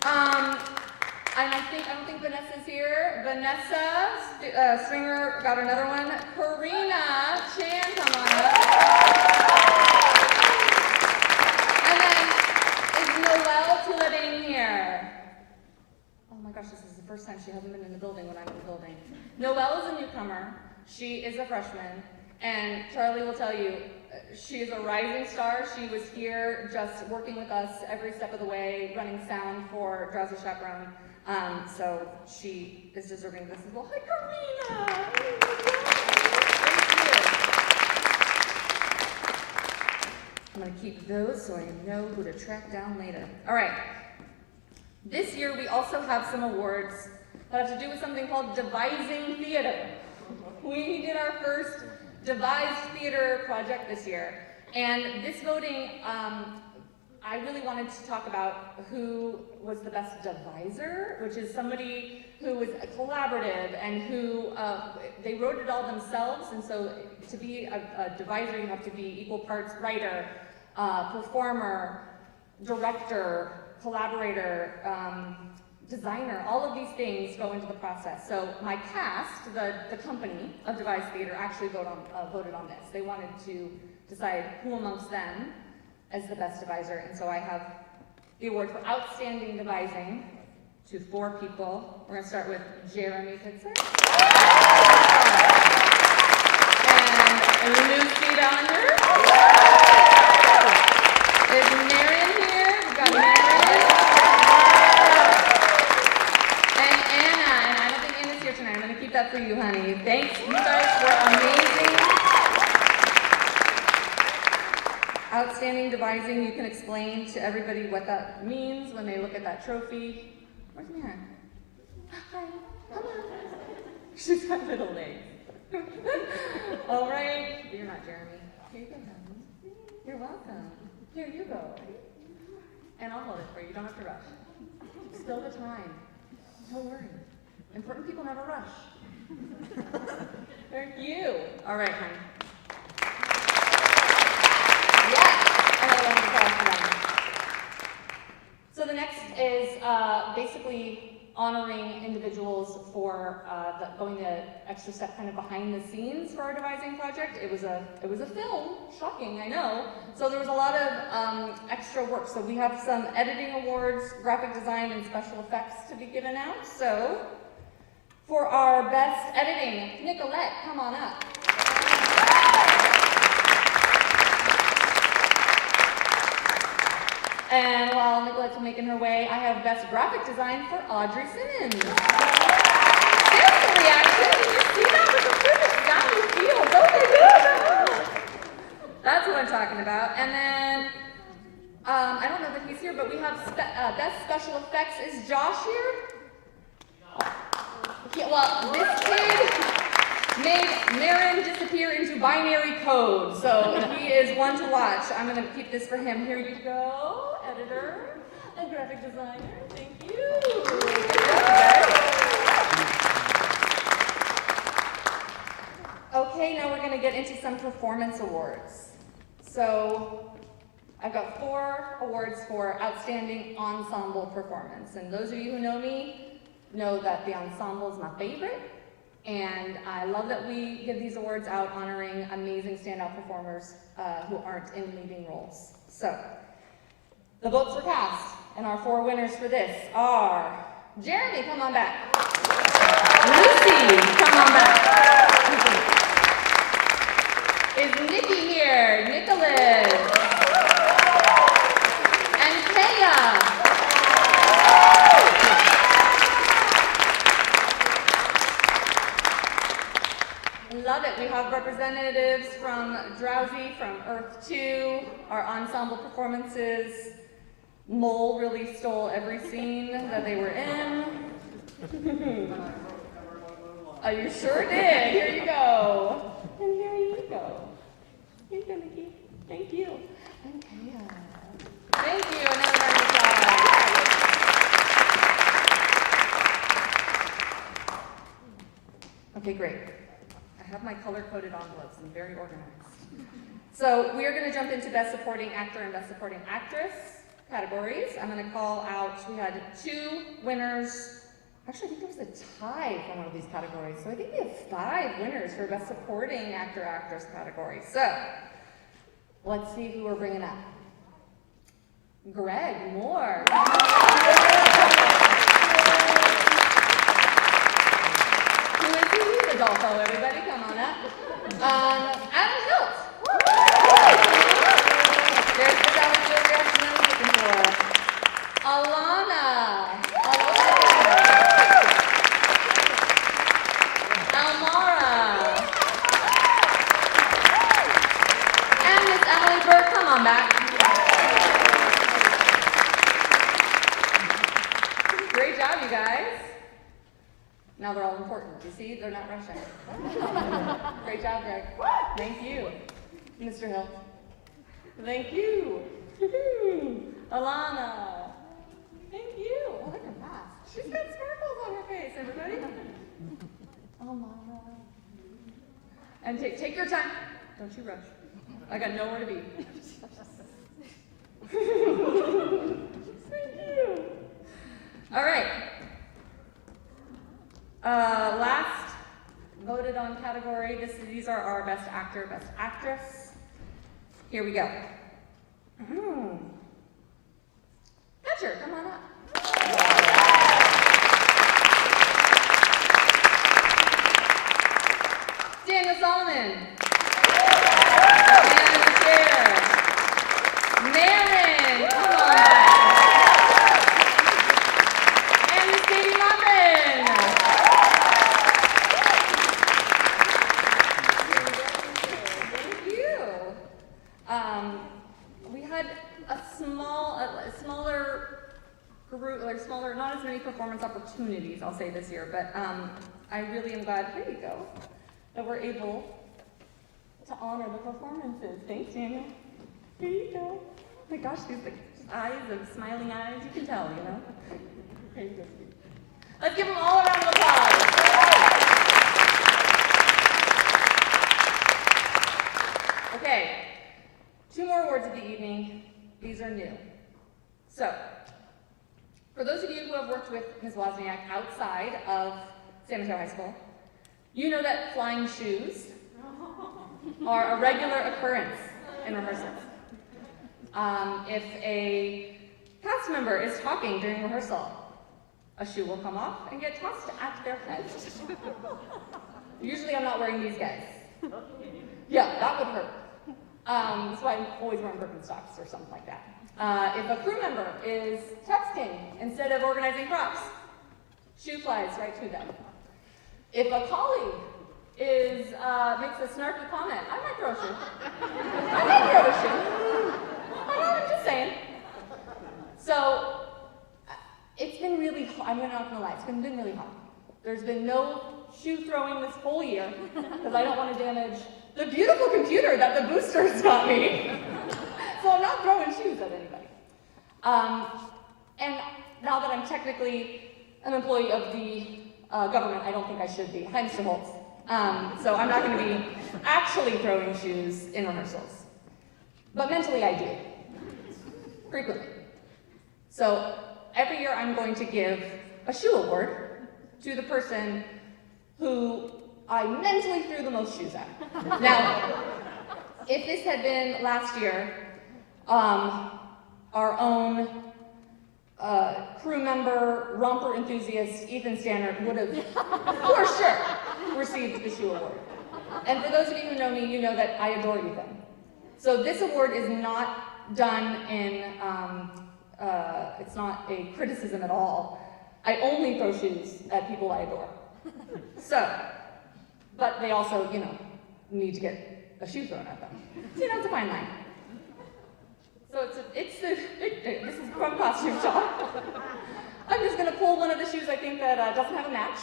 And I don't think Vanessa's here. Vanessa Stringer got another one. Karina Chan, come on up. And then is Noelle Tullading here? Oh my gosh, this is the first time she hasn't been in the building when I'm in the building. Noelle is a newcomer. She is a freshman. And Charlie will tell you, she is a rising star. She was here just working with us every step of the way, running sound for Drowsy Chaperone. So she is deserving of this as well. Hi, Karina! Thank you. I'm going to keep those so I know who to track down later. All right. This year we also have some awards that have to do with something called devising theater. We did our first devised theater project this year. And this voting, I really wanted to talk about who was the best deviser, which is somebody who was collaborative and who, they wrote it all themselves. And so to be a deviser, you have to be equal parts writer, performer, director, collaborator, designer. All of these things go into the process. So my cast, the company of Devised Theater, actually voted on this. They wanted to decide who amongst them as the best deviser. And so I have the award for Outstanding Devising to 4 people. We're going to start with Jeremy Pitzer. And Lucy Donder. Is Marion here? We've got Marion. And Anna. And I don't think Anna's here tonight. I'm going to keep that for you, honey. Thanks. You guys were amazing. Outstanding devising, you can explain to everybody what that means when they look at that trophy. Where's Maren? Hi, come on. She's got little legs. All right. You're not Jeremy. Here you go, honey. You're welcome. Here you go. And I'll hold it for you. You don't have to rush. Still the time. Don't worry. Important people never rush. Thank you. All right, honey. So the next is basically honoring individuals for going the extra step kind of behind the scenes for our devising project. It was a film, shocking, I know. So there was a lot of extra work. So we have some editing awards, graphic design, and special effects to be given out. So for our best editing, Nicolette, come on up. And while Nicolette's making her way, I have Best Graphic Design for Audrey Simmons. There's the reaction. Did you see that with the perfect sound and feels? Oh my goodness! That's what I'm talking about. And then, I don't know that he's here, but we have Best Special Effects. Is Josh here? Yeah, well, this kid made Marin disappear into binary code, so he is one to watch. I'm going to keep this for him. Here you go, editor and graphic designer. Thank you. Good job, guys. Okay, now we're going to get into some performance awards. So I've got 4 awards for outstanding ensemble performance, and those of you who know me know that the ensemble is my favorite. And I love that we give these awards out honoring amazing standout performers who aren't in leading roles. So, the votes were cast, and our 4 winners for this are Jeremy, come on back. Lucy, come on back. Is Nikki here? Nicholas. And Kaya. Love it. We have representatives from Drowsy, from Earth 2, our ensemble performances. Mole really stole every scene that they were in. Oh, you sure did. Here you go. And here you go. Here you go, Nikki. Thank you. And Kaya. Thank you. Another round of applause. Okay, great. I have my color-coded envelopes. I'm very organized. So we are going to jump into Best Supporting Actor and Best Supporting Actress categories. I'm going to call out, we had 2 winners. Actually, I think there was a tie for one of these categories. So I think we have 5 winners for Best Supporting Actor-Actress category. So let's see who we're bringing up. Greg Moore. Who is he? He's Adolfo, everybody. Come on up. Adam Hilt. There's the television reaction I was looking for. Alana. Almara. And Miss Emily Burke. Come on back. Great job, you guys. Now they're all important. You see, they're not rushing. Great job, Greg. Thank you. Mr. Hill. Thank you. Alana. Thank you. Oh, look at that. She's got sparkles on her face, everybody. Alana. And take your time. Don't you rush. I got nowhere to be. Thank you. All right. Last voted on category. These are our Best Actor, Best Actress. Here we go. Fetcher, come on up. Daniel Solomon. Man in the chair. Marin, come on back. And Miss Katie Muffin. Thank you. We had a smaller group, like smaller, not as many performance opportunities, I'll say this year, but I really am glad, here you go, that we're able to honor the performances. Thanks, Daniel. Here you go. Oh my gosh, these like eyes of smiling eyes, you can tell, you know? Here you go. Let's give them all a round of applause. Okay, 2 more awards of the evening. These are new. So, for those of you who have worked with Ms. Wozniak outside of San Mateo High School, you know that flying shoes are a regular occurrence in rehearsals. If a cast member is talking during rehearsal, a shoe will come off and get tossed at their head. Usually I'm not wearing these guys. Yeah, that would hurt. That's why I'm always wearing Birkenstocks or something like that. If a crew member is texting instead of organizing props, shoe flies right to them. If a colleague makes a snarky comment, I might throw a shoe. I might throw a shoe. I'm just saying. So, it's been really hot. I'm not gonna lie, it's been really hot. There's been no shoe throwing this whole year, because I don't want to damage the beautiful computer that the boosters got me. So I'm not throwing shoes at anybody. And now that I'm technically an employee of the government, I don't think I should be. Hi, Mr. Holtz. So I'm not going to be actually throwing shoes in rehearsals. But mentally I do. Frequently. So every year I'm going to give a shoe award to the person who I mentally threw the most shoes at. Now, if this had been last year, our own crew member, romper enthusiast, Ethan Stannard would have, for sure, received the shoe award. And for those of you who know me, you know that I adore Ethan. So this award is not done in, it's not a criticism at all. I only throw shoes at people I adore. So, but they also, you know, need to get a shoe thrown at them. So, you know, it's a fine line. So this is from Costume Shop. I'm just gonna pull one of the shoes I think that doesn't have a match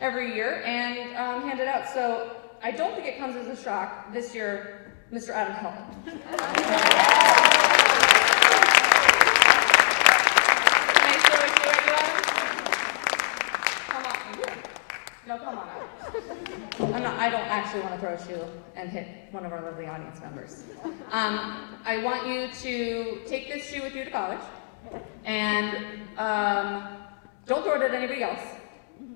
every year and hand it out. So I don't think it comes as a shock this year, Mr. Adam Helen. Can I throw a shoe at you, Adam? Come on. No, come on, Adam. I don't actually want to throw a shoe and hit one of our lovely audience members. I want you to take this shoe with you to college, and don't throw it at anybody else.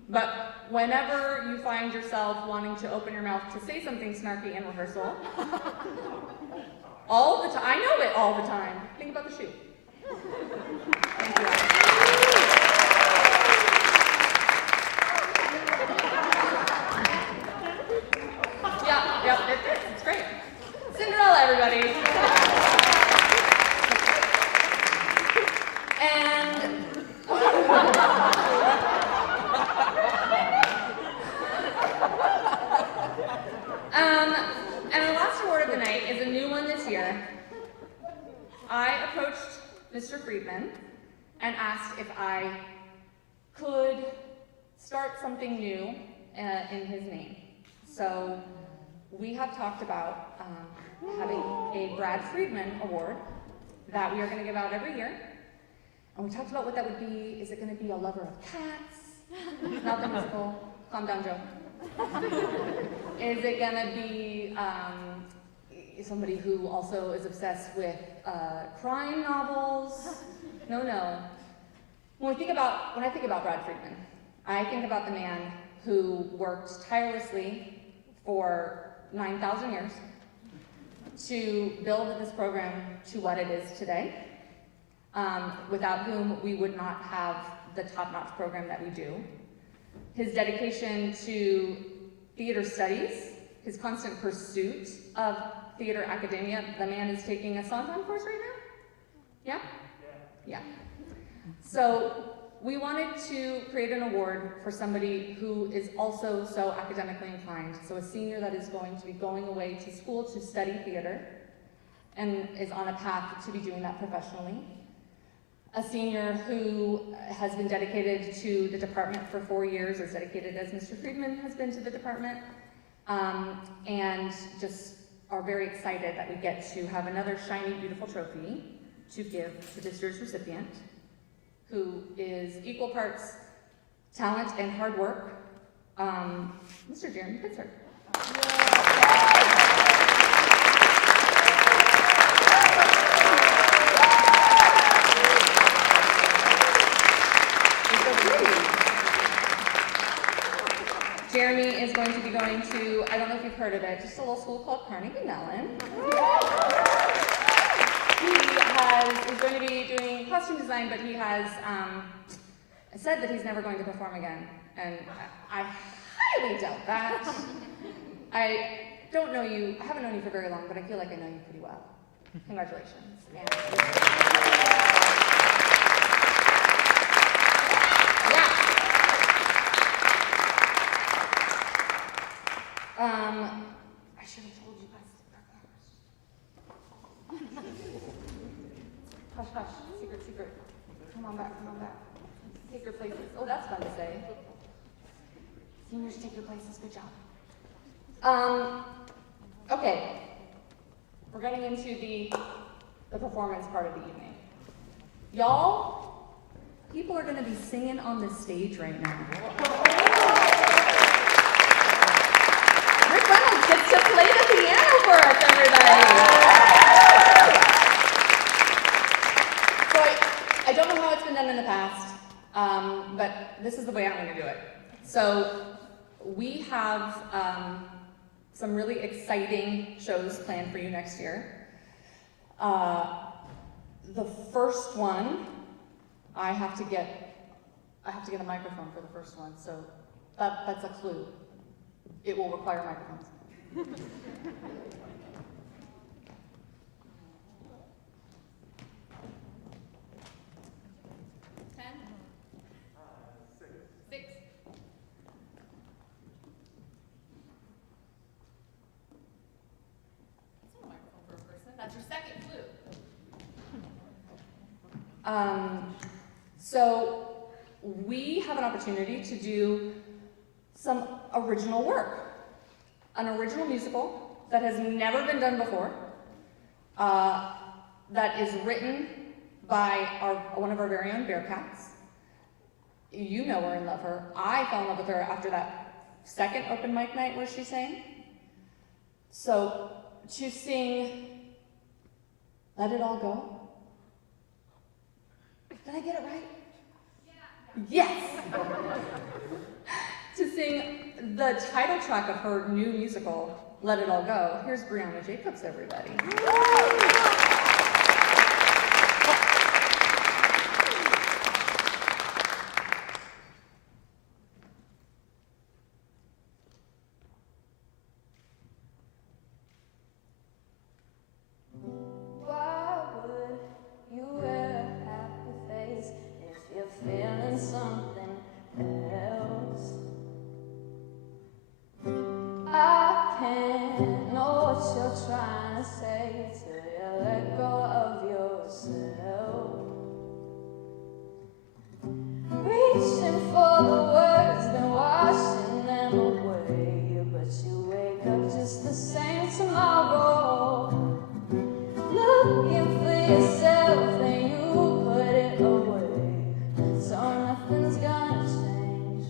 But whenever you find yourself wanting to open your mouth to say something snarky in rehearsal, all the time, I know it all the time, think about the shoe. Thank you, Adam. Yep, it fits. It's great. Cinderella, everybody. And our last award of the night is a new one this year. I approached Mr. Friedman and asked if I could start something new in his name. So we have talked about having a Brad Friedman Award that we are going to give out every year. And we talked about what that would be. Is it going to be a lover of cats? Not the musical. Calm down, Joe. Is it going to be somebody who also is obsessed with crime novels? No. When I think about Brad Friedman, I think about the man who worked tirelessly for 9,000 years to build this program to what it is today, without whom we would not have the top-notch program that we do. His dedication to theater studies, his constant pursuit of theater academia. The man is taking a Sondheim course right now? Yeah? So we wanted to create an award for somebody who is also so academically inclined. So a senior that is going to be going away to school to study theater and is on a path to be doing that professionally. A senior who has been dedicated to the department for 4 years, as dedicated as Mr. Friedman has been to the department, and just are very excited that we get to have another shiny, beautiful trophy to give to this year's recipient, who is equal parts talent and hard work, Mr. Jeremy Pitzer. Jeremy is going to be going to, I don't know if you've heard of it, just a little school called Carnegie Mellon. He is going to be doing costume design, but he has said that he's never going to perform again. And I highly doubt that. I don't know you, I haven't known you for very long, but I feel like I know you pretty well. Congratulations. And yeah. I should have told you guys to prepare. Hush, hush. Secret, secret. Come on back, come on back. Take your places. Oh, that's fun to say. Seniors, take your places. Good job. Okay. We're getting into the performance part of the evening. Y'all, people are going to be singing on the stage right now. Rick Reynolds gets to play the piano for us, everybody. So I don't know how it's been done in the past, but this is the way I'm going to do it. So we have some really exciting shows planned for you next year. The first one, I have to get a microphone for the first one, so that's a clue. It will require microphones. 10? 6. That's not a microphone for a person. That's your second clue. So we have an opportunity to do some original work. An original musical that has never been done before, that is written by one of our very own Bearcats. You know her and love her. I fell in love with her after that second open mic night where she sang. So to sing Let It All Go. Did I get it right? Yeah. Yes! To sing the title track of her new musical, Let It All Go, here's Brianna Jacobs, everybody. Why would you wear a happy face if you're feeling something else? I can't know what you're trying to say till you let go of yourself. Reaching for the words, then washing them away, but you wake up just the same tomorrow. Looking for yourself, then you put it away, so nothing's gonna change.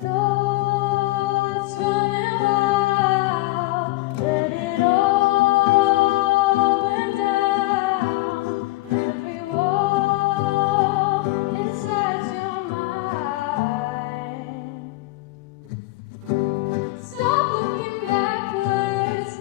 Thoughts running wild, let it all burn down. Every wall inside your mind. Stop looking backwards,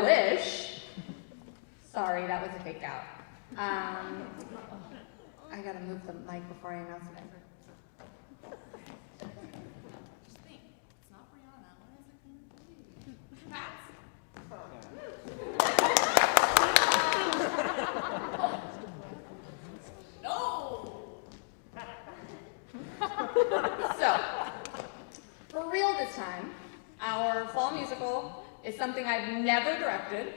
wish. Sorry, that was a fake out. I gotta move the mic before I announce it. Just think, it's not Brianna. What is it going to be? Pats? No! So, for real this time, our fall musical is something I've never directed.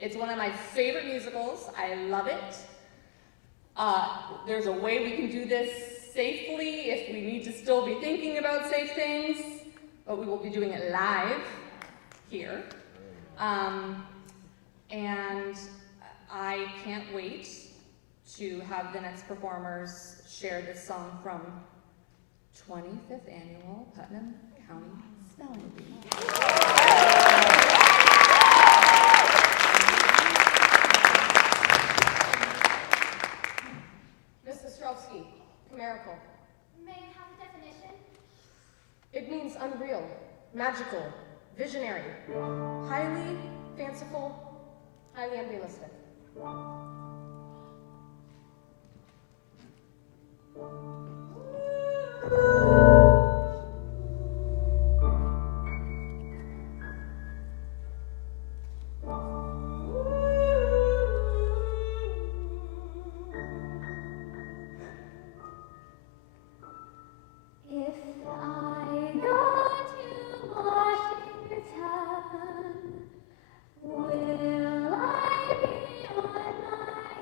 It's one of my favorite musicals. I love it. There's a way we can do this safely if we need to still be thinking about safe things, but we will be doing it live here. And I can't wait to have the next performers share this song from 25th Annual Putnam County Spelling Bee. Numerical. May I have a definition? It means unreal, magical, visionary, highly fanciful, highly unrealistic. If I go to Washington, will I be on my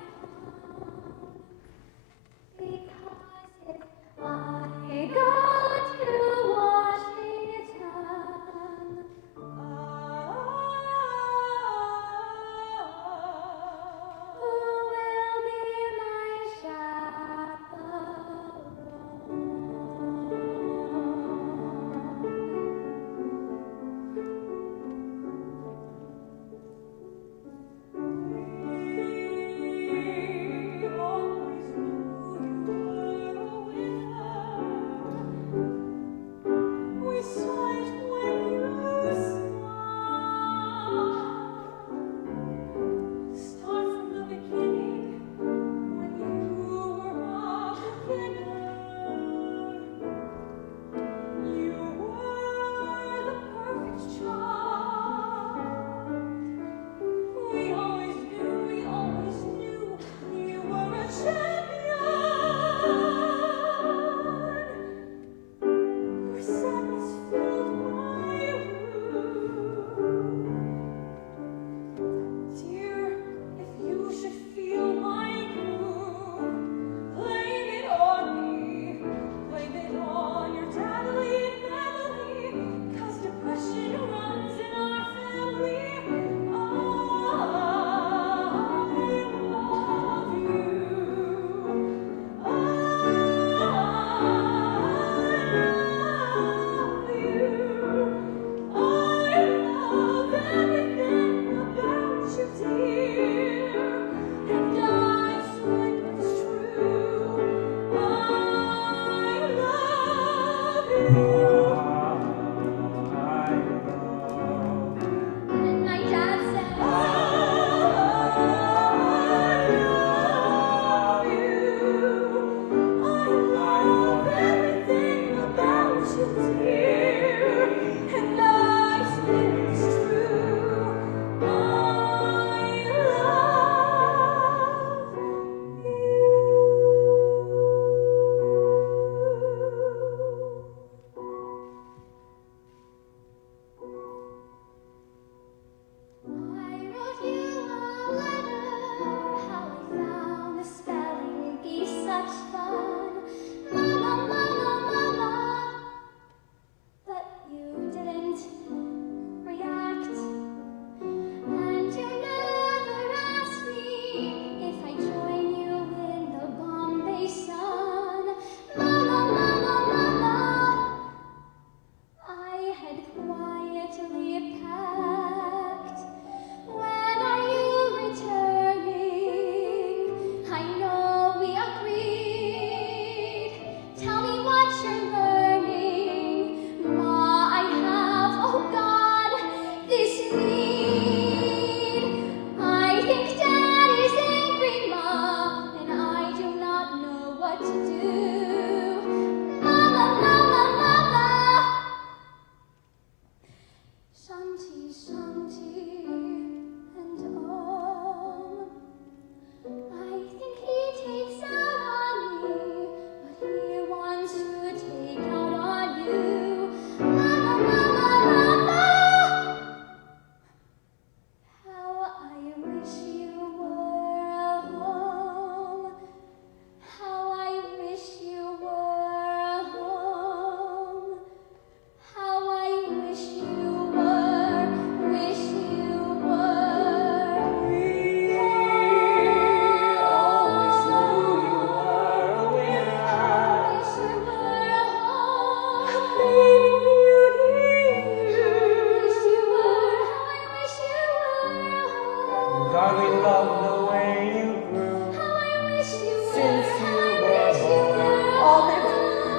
God, we love the way you grew. How I wish you were. Since you How I were wish you born. were. Olive,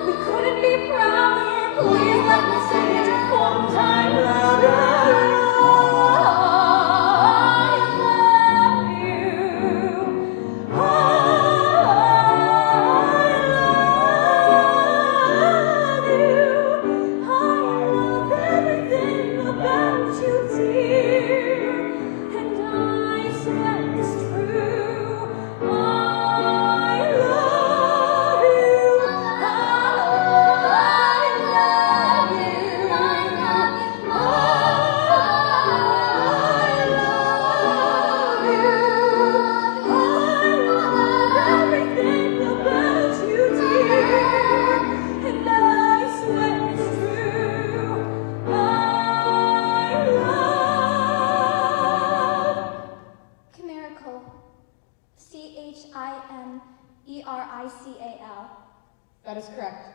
we couldn't be prouder. Please let me say it just one time louder. I love you. I love you. I love everything about you, dear. And I swear it's true. I love you. I love you. I love you. Everything about you, dear. And I swear it's true. I love Chimerical. Chimerical. That is correct.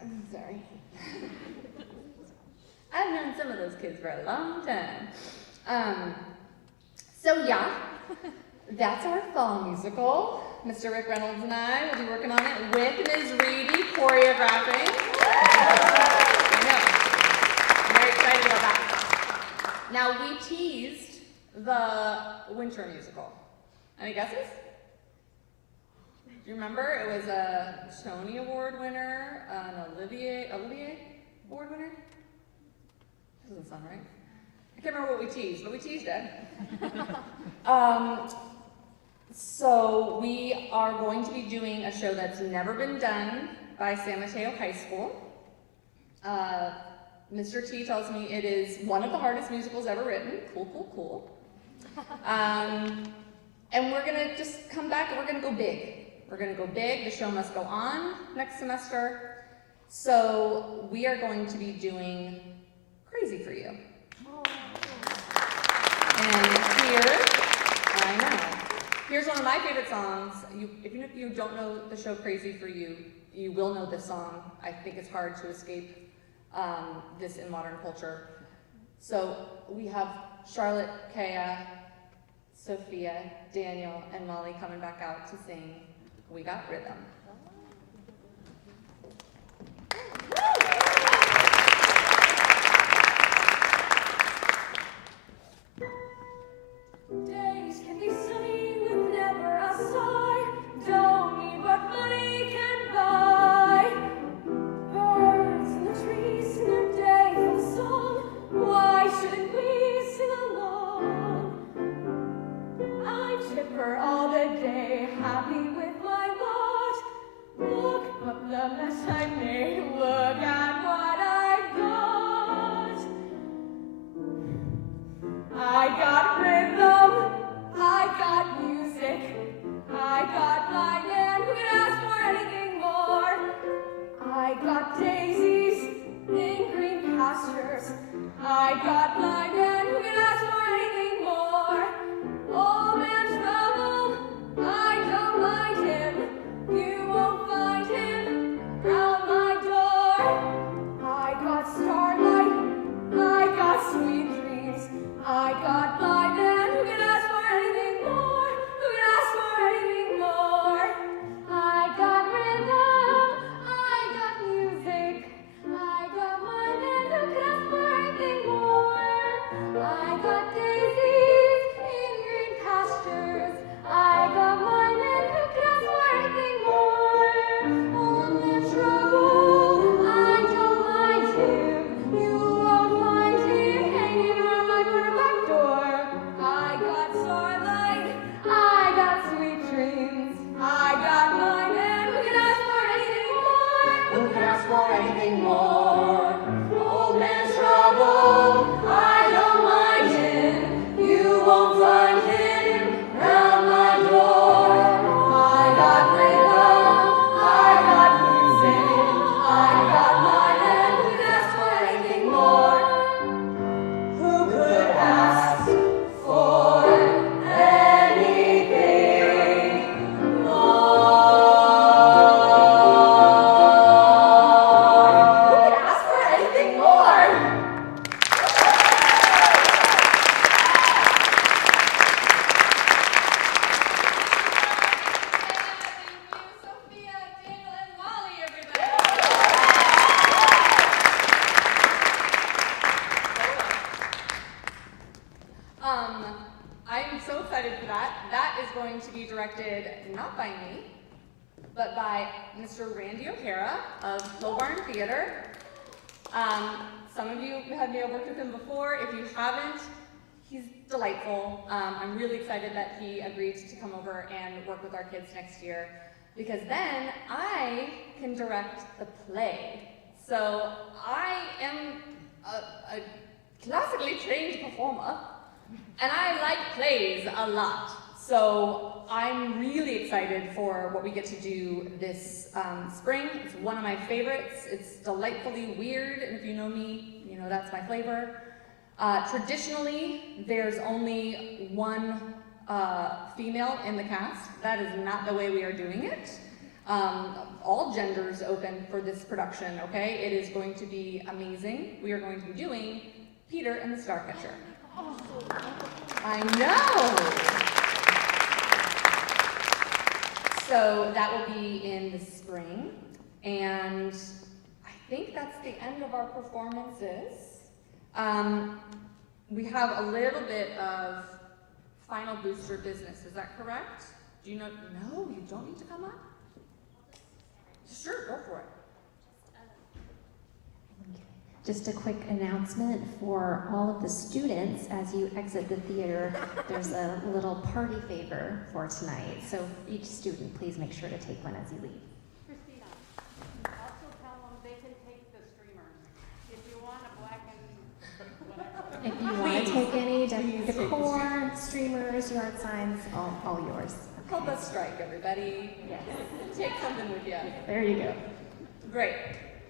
I'm sorry. I've known some of those kids for a long time. So yeah, that's our fall musical. Mr. Rick Reynolds and I will be working on it with Ms. Reedy choreographing. I know. I'm very excited about that. Now we teased the winter musical. Any guesses? Do you remember? It was a Tony Award winner, an Olivier Award winner? Doesn't sound right. I can't remember what we teased, but we teased it. So we are going to be doing a show that's never been done by San Mateo High School. Mr. T tells me it is one of the hardest musicals ever written. Cool, cool, cool. And we're gonna just come back and we're gonna go big. We're gonna go big. The show must go on next semester. So we are going to be doing Crazy for You. And here, I know. Here's one of my favorite songs. Even if you don't know the show Crazy for You, you will know this song. I think it's hard to escape this in modern culture. So we have Charlotte, Kaya, Sophia, Daniel, and Molly coming back out to sing We Got Rhythm. Days can be sunny with never a sigh. Don't need what money can buy. Birds in the trees sing their day full of song. Why shouldn't we sing along? I'm chipper all the day, happy with my lot. Look what the mess I made. Look at what I got. I got rhythm, I got music, I got blind man who can ask for anything more. I got daisies in green pastures, I got blind man who can ask for anything more. Old man trouble, I don't mind him, you won't find him round my door. I got starlight, I got sweet dreams, I got blind man who can ask for anything more, who can ask for anything more. I got rhythm, I got music, I got blind man who can ask for anything more. to be directed not by me, but by Mr. Randy O'Hara of Hill Barn Theater. Some of you may have worked with him before. If you haven't, he's delightful. I'm really excited that he agreed to come over and work with our kids next year, because then I can direct the play. So I am a classically trained performer, and I like plays a lot. So I'm really excited for what we get to do this spring. It's one of my favorites. It's delightfully weird, and if you know me, you know that's my flavor. Traditionally, there's only one female in the cast. That is not the way we are doing it. All genders open for this production, okay? It is going to be amazing. We are going to be doing Peter and the Starcatcher. I know! So that will be in the spring, and I think that's the end of our performances. We have a little bit of final booster business, is that correct? Do you know? No, you don't need to come up? Sure, go for it. Just a quick announcement for all of the students as you exit the theater. There's a little party favor for tonight. So each student, please make sure to take one as you leave. Christina, also tell them they can take the streamers. If you want a black and whatever. If you want to take any decor, streamers, yard signs, all yours. Help us strike, everybody. Yes. Take something with you. There you go. Great.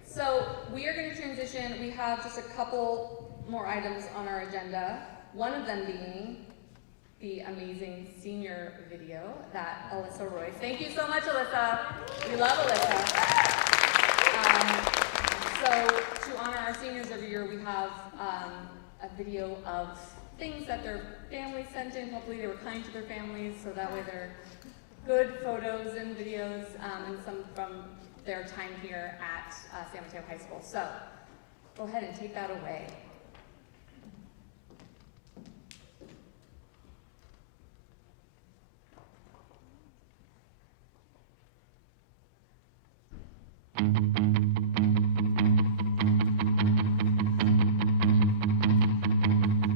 So we are going to transition. We have just a couple more items on our agenda. One of them being the amazing senior video that Alyssa Roy. Thank you so much, Alyssa. We love Alyssa. So to honor our seniors every year, we have a video of things that their families sent in. Hopefully they were kind to their families, so that way they're good photos and videos, and some from their time here at San Mateo High School. So go ahead and take that away.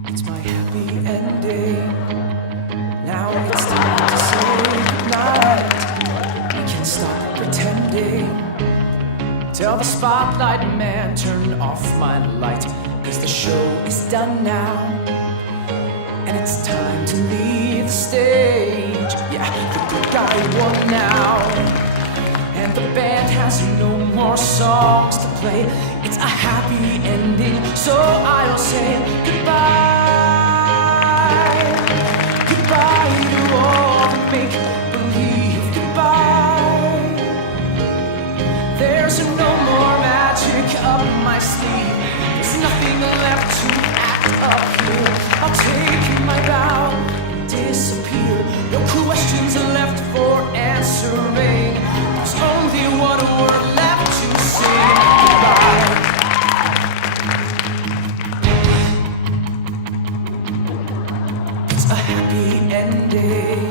It's my happy ending. Now it's time to say goodnight. We can stop pretending. Tell the spotlight man, turn off my light, 'cause the show is done now. And it's time to leave the stage. Yeah, the good guy won now. And the band has no more songs to play. It's a happy ending, so I'll say goodbye. Goodbye to all the make-believe. Goodbye. There's no more magic up my sleeve. There's nothing left to act up here. I'll take my bow and disappear. No questions left for answering. There's only one word left to say goodbye. It's a happy ending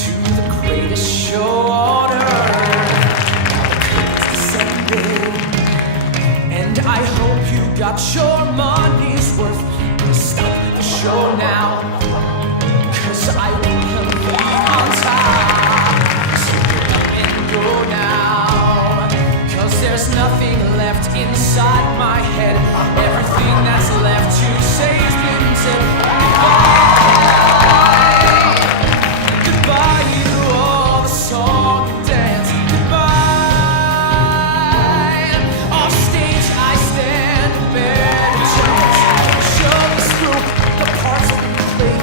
to the greatest show on earth. And I hope you got your money's worth. Stop the show now, 'cause I won't be on time. So get up and go now, 'cause there's nothing left inside my head. Everything that's left to say has been said. Goodbye. Goodbye to all the song and dance. Show us through the parts we play.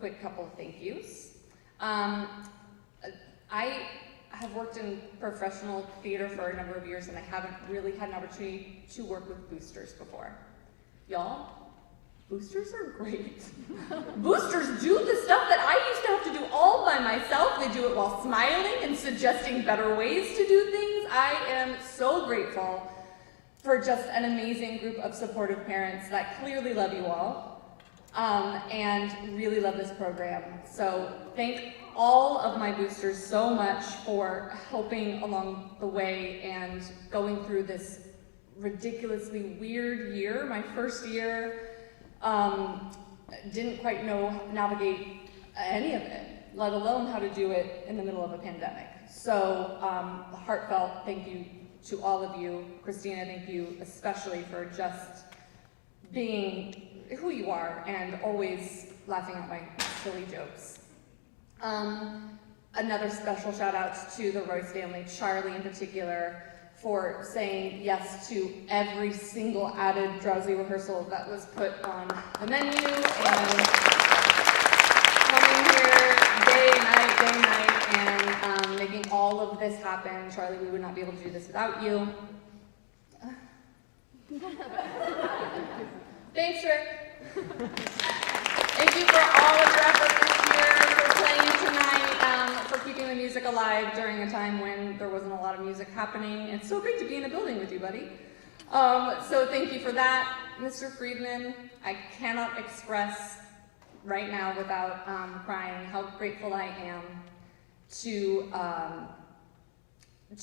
quick couple of thank yous. I have worked in professional theater for a number of years, and I haven't really had an opportunity to work with boosters before. Y'all, boosters are great. Boosters do the stuff that I used to have to do all by myself. They do it while smiling and suggesting better ways to do things. I am so grateful for just an amazing group of supportive parents that clearly love you all and really love this program. So thank all of my boosters so much for helping along the way and going through this ridiculously weird year. My first year, didn't quite navigate any of it, let alone how to do it in the middle of a pandemic. So heartfelt thank you to all of you. Christina, thank you especially for just being who you are and always laughing at my silly jokes. Another special shout out to the Royce family, Charlie in particular, for saying yes to every single added drowsy rehearsal that was put on the menu and coming here day and night, and making all of this happen. Charlie, we would not be able to do this without you. Thanks, Rick. Thank you for all of your effort this year, for playing tonight, for keeping the music alive during a time when there wasn't a lot of music happening. It's so great to be in a building with you, buddy. So thank you for that. Mr. Friedman, I cannot express right now without crying how grateful I am to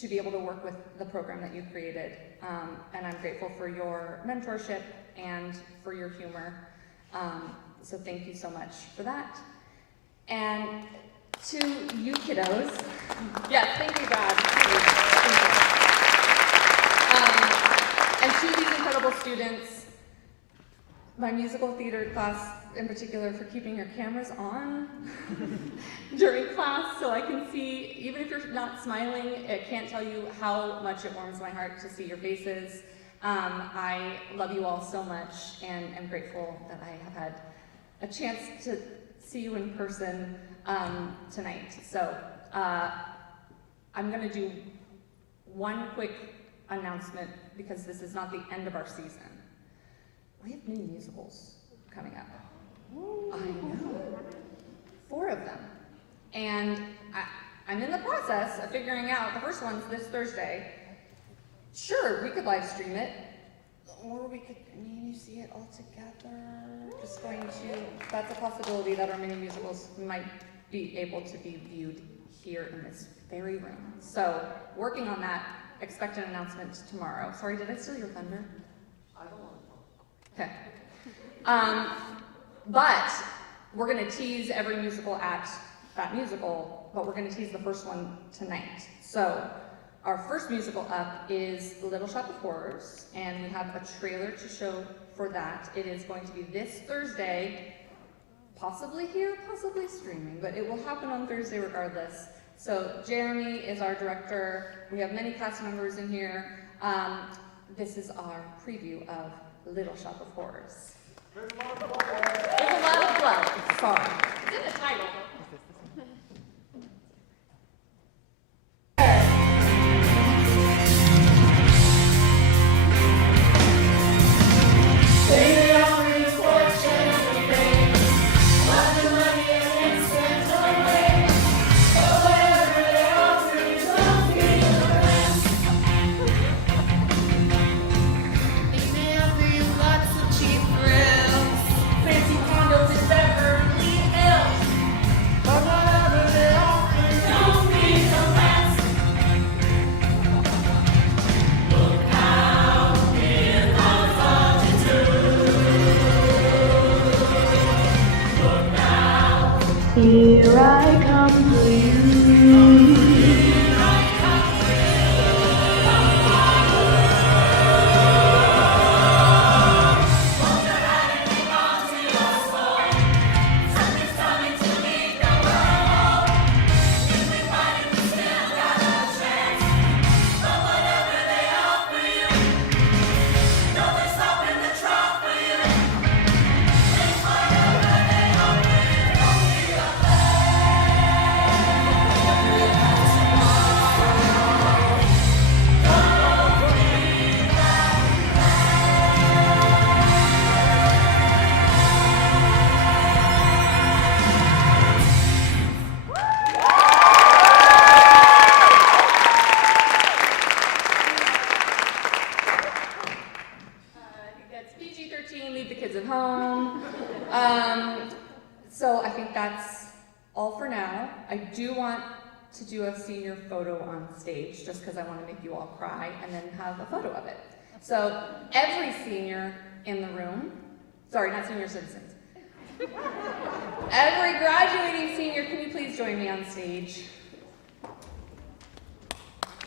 be able to work with the program that you created. And I'm grateful for your mentorship and for your humor. So thank you so much for that. And to you kiddos, yes, thank you, Brad. And to these incredible students, my musical theater class in particular, for keeping your cameras on during class so I can see, even if you're not smiling, I can't tell you how much it warms my heart to see your faces. I love you all so much, and I'm grateful that I have had a chance to see you in person tonight. So I'm going to do one quick announcement because this is not the end of our season. We have new musicals coming up. I know. 4 of them. And I'm in the process of figuring out, the first one's this Thursday. Sure, we could live stream it, or we could, you see it all together. Just going to, that's a possibility that our mini musicals might be able to be viewed here in this very room. So, working on that, expect an announcement tomorrow. Sorry, did I steal your thunder? I don't want to. Okay. But we're going to tease every musical at that musical, but we're going to tease the first one tonight. So, our first musical up is Little Shop of Horrors, and we have a trailer to show for that. It is going to be this Thursday, possibly here, possibly streaming, but it will happen on Thursday regardless. So Jeremy is our director. We have many cast members in here. This is our preview of Little Shop of Horrors. There's a lot of blood. Sorry. It's in the title. that's all for now. I do want to do a senior photo on stage, just because I want to make you all cry, and then have a photo of it. So every senior in the room, sorry, not senior citizens, every graduating senior, can you please join me on stage?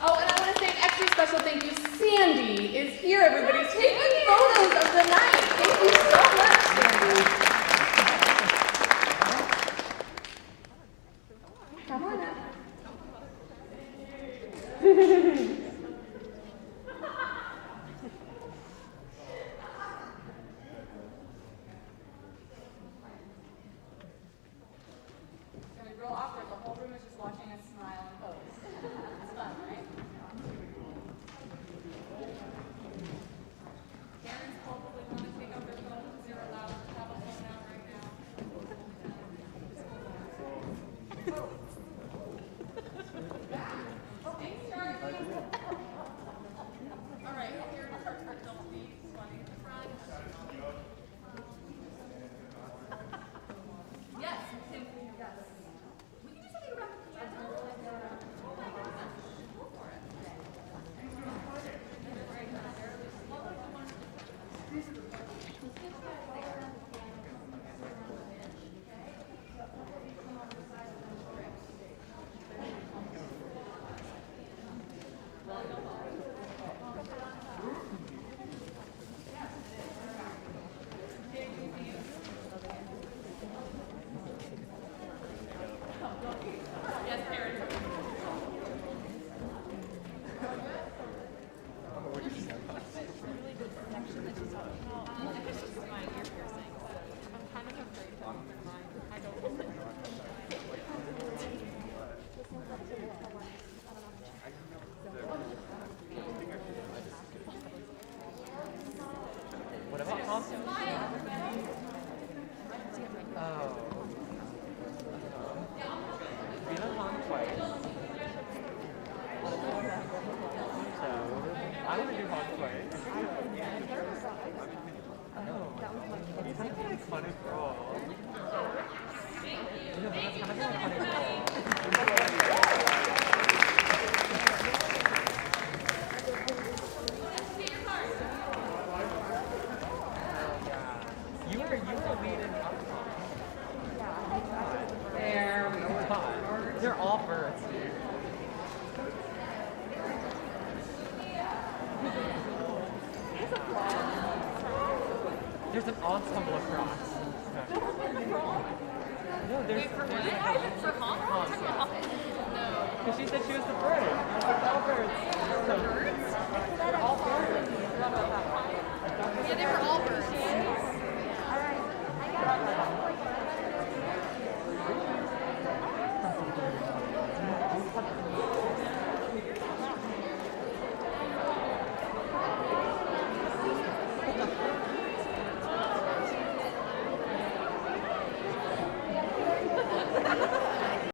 Oh, and I want to say an extra special thank you. Sandy is here, everybody, taking photos of the night. Thank you so much, Sandy. Come on up. It's gonna be real awkward. The whole room is just watching us smile and pose. It's fun, right? Parents probably want to take out their phone because you're allowed to have a phone out right now. Thanks, Charlie. All right, here are our selfies. Funny in the front. Yes, Tim, yes. We can do something around the piano. Go for it. Yes, parents. What about Thompson? Oh. We don't hung twice. So, I want to do hung twice. Oh. It's kind of like funny girl. You know, that's kind of like funny girl. You were leading up. There we go. They're all birds, dude. There's an ensemble of frogs. No, there's For Hong Kong? because she said she was the bird. I was like, all birds. So,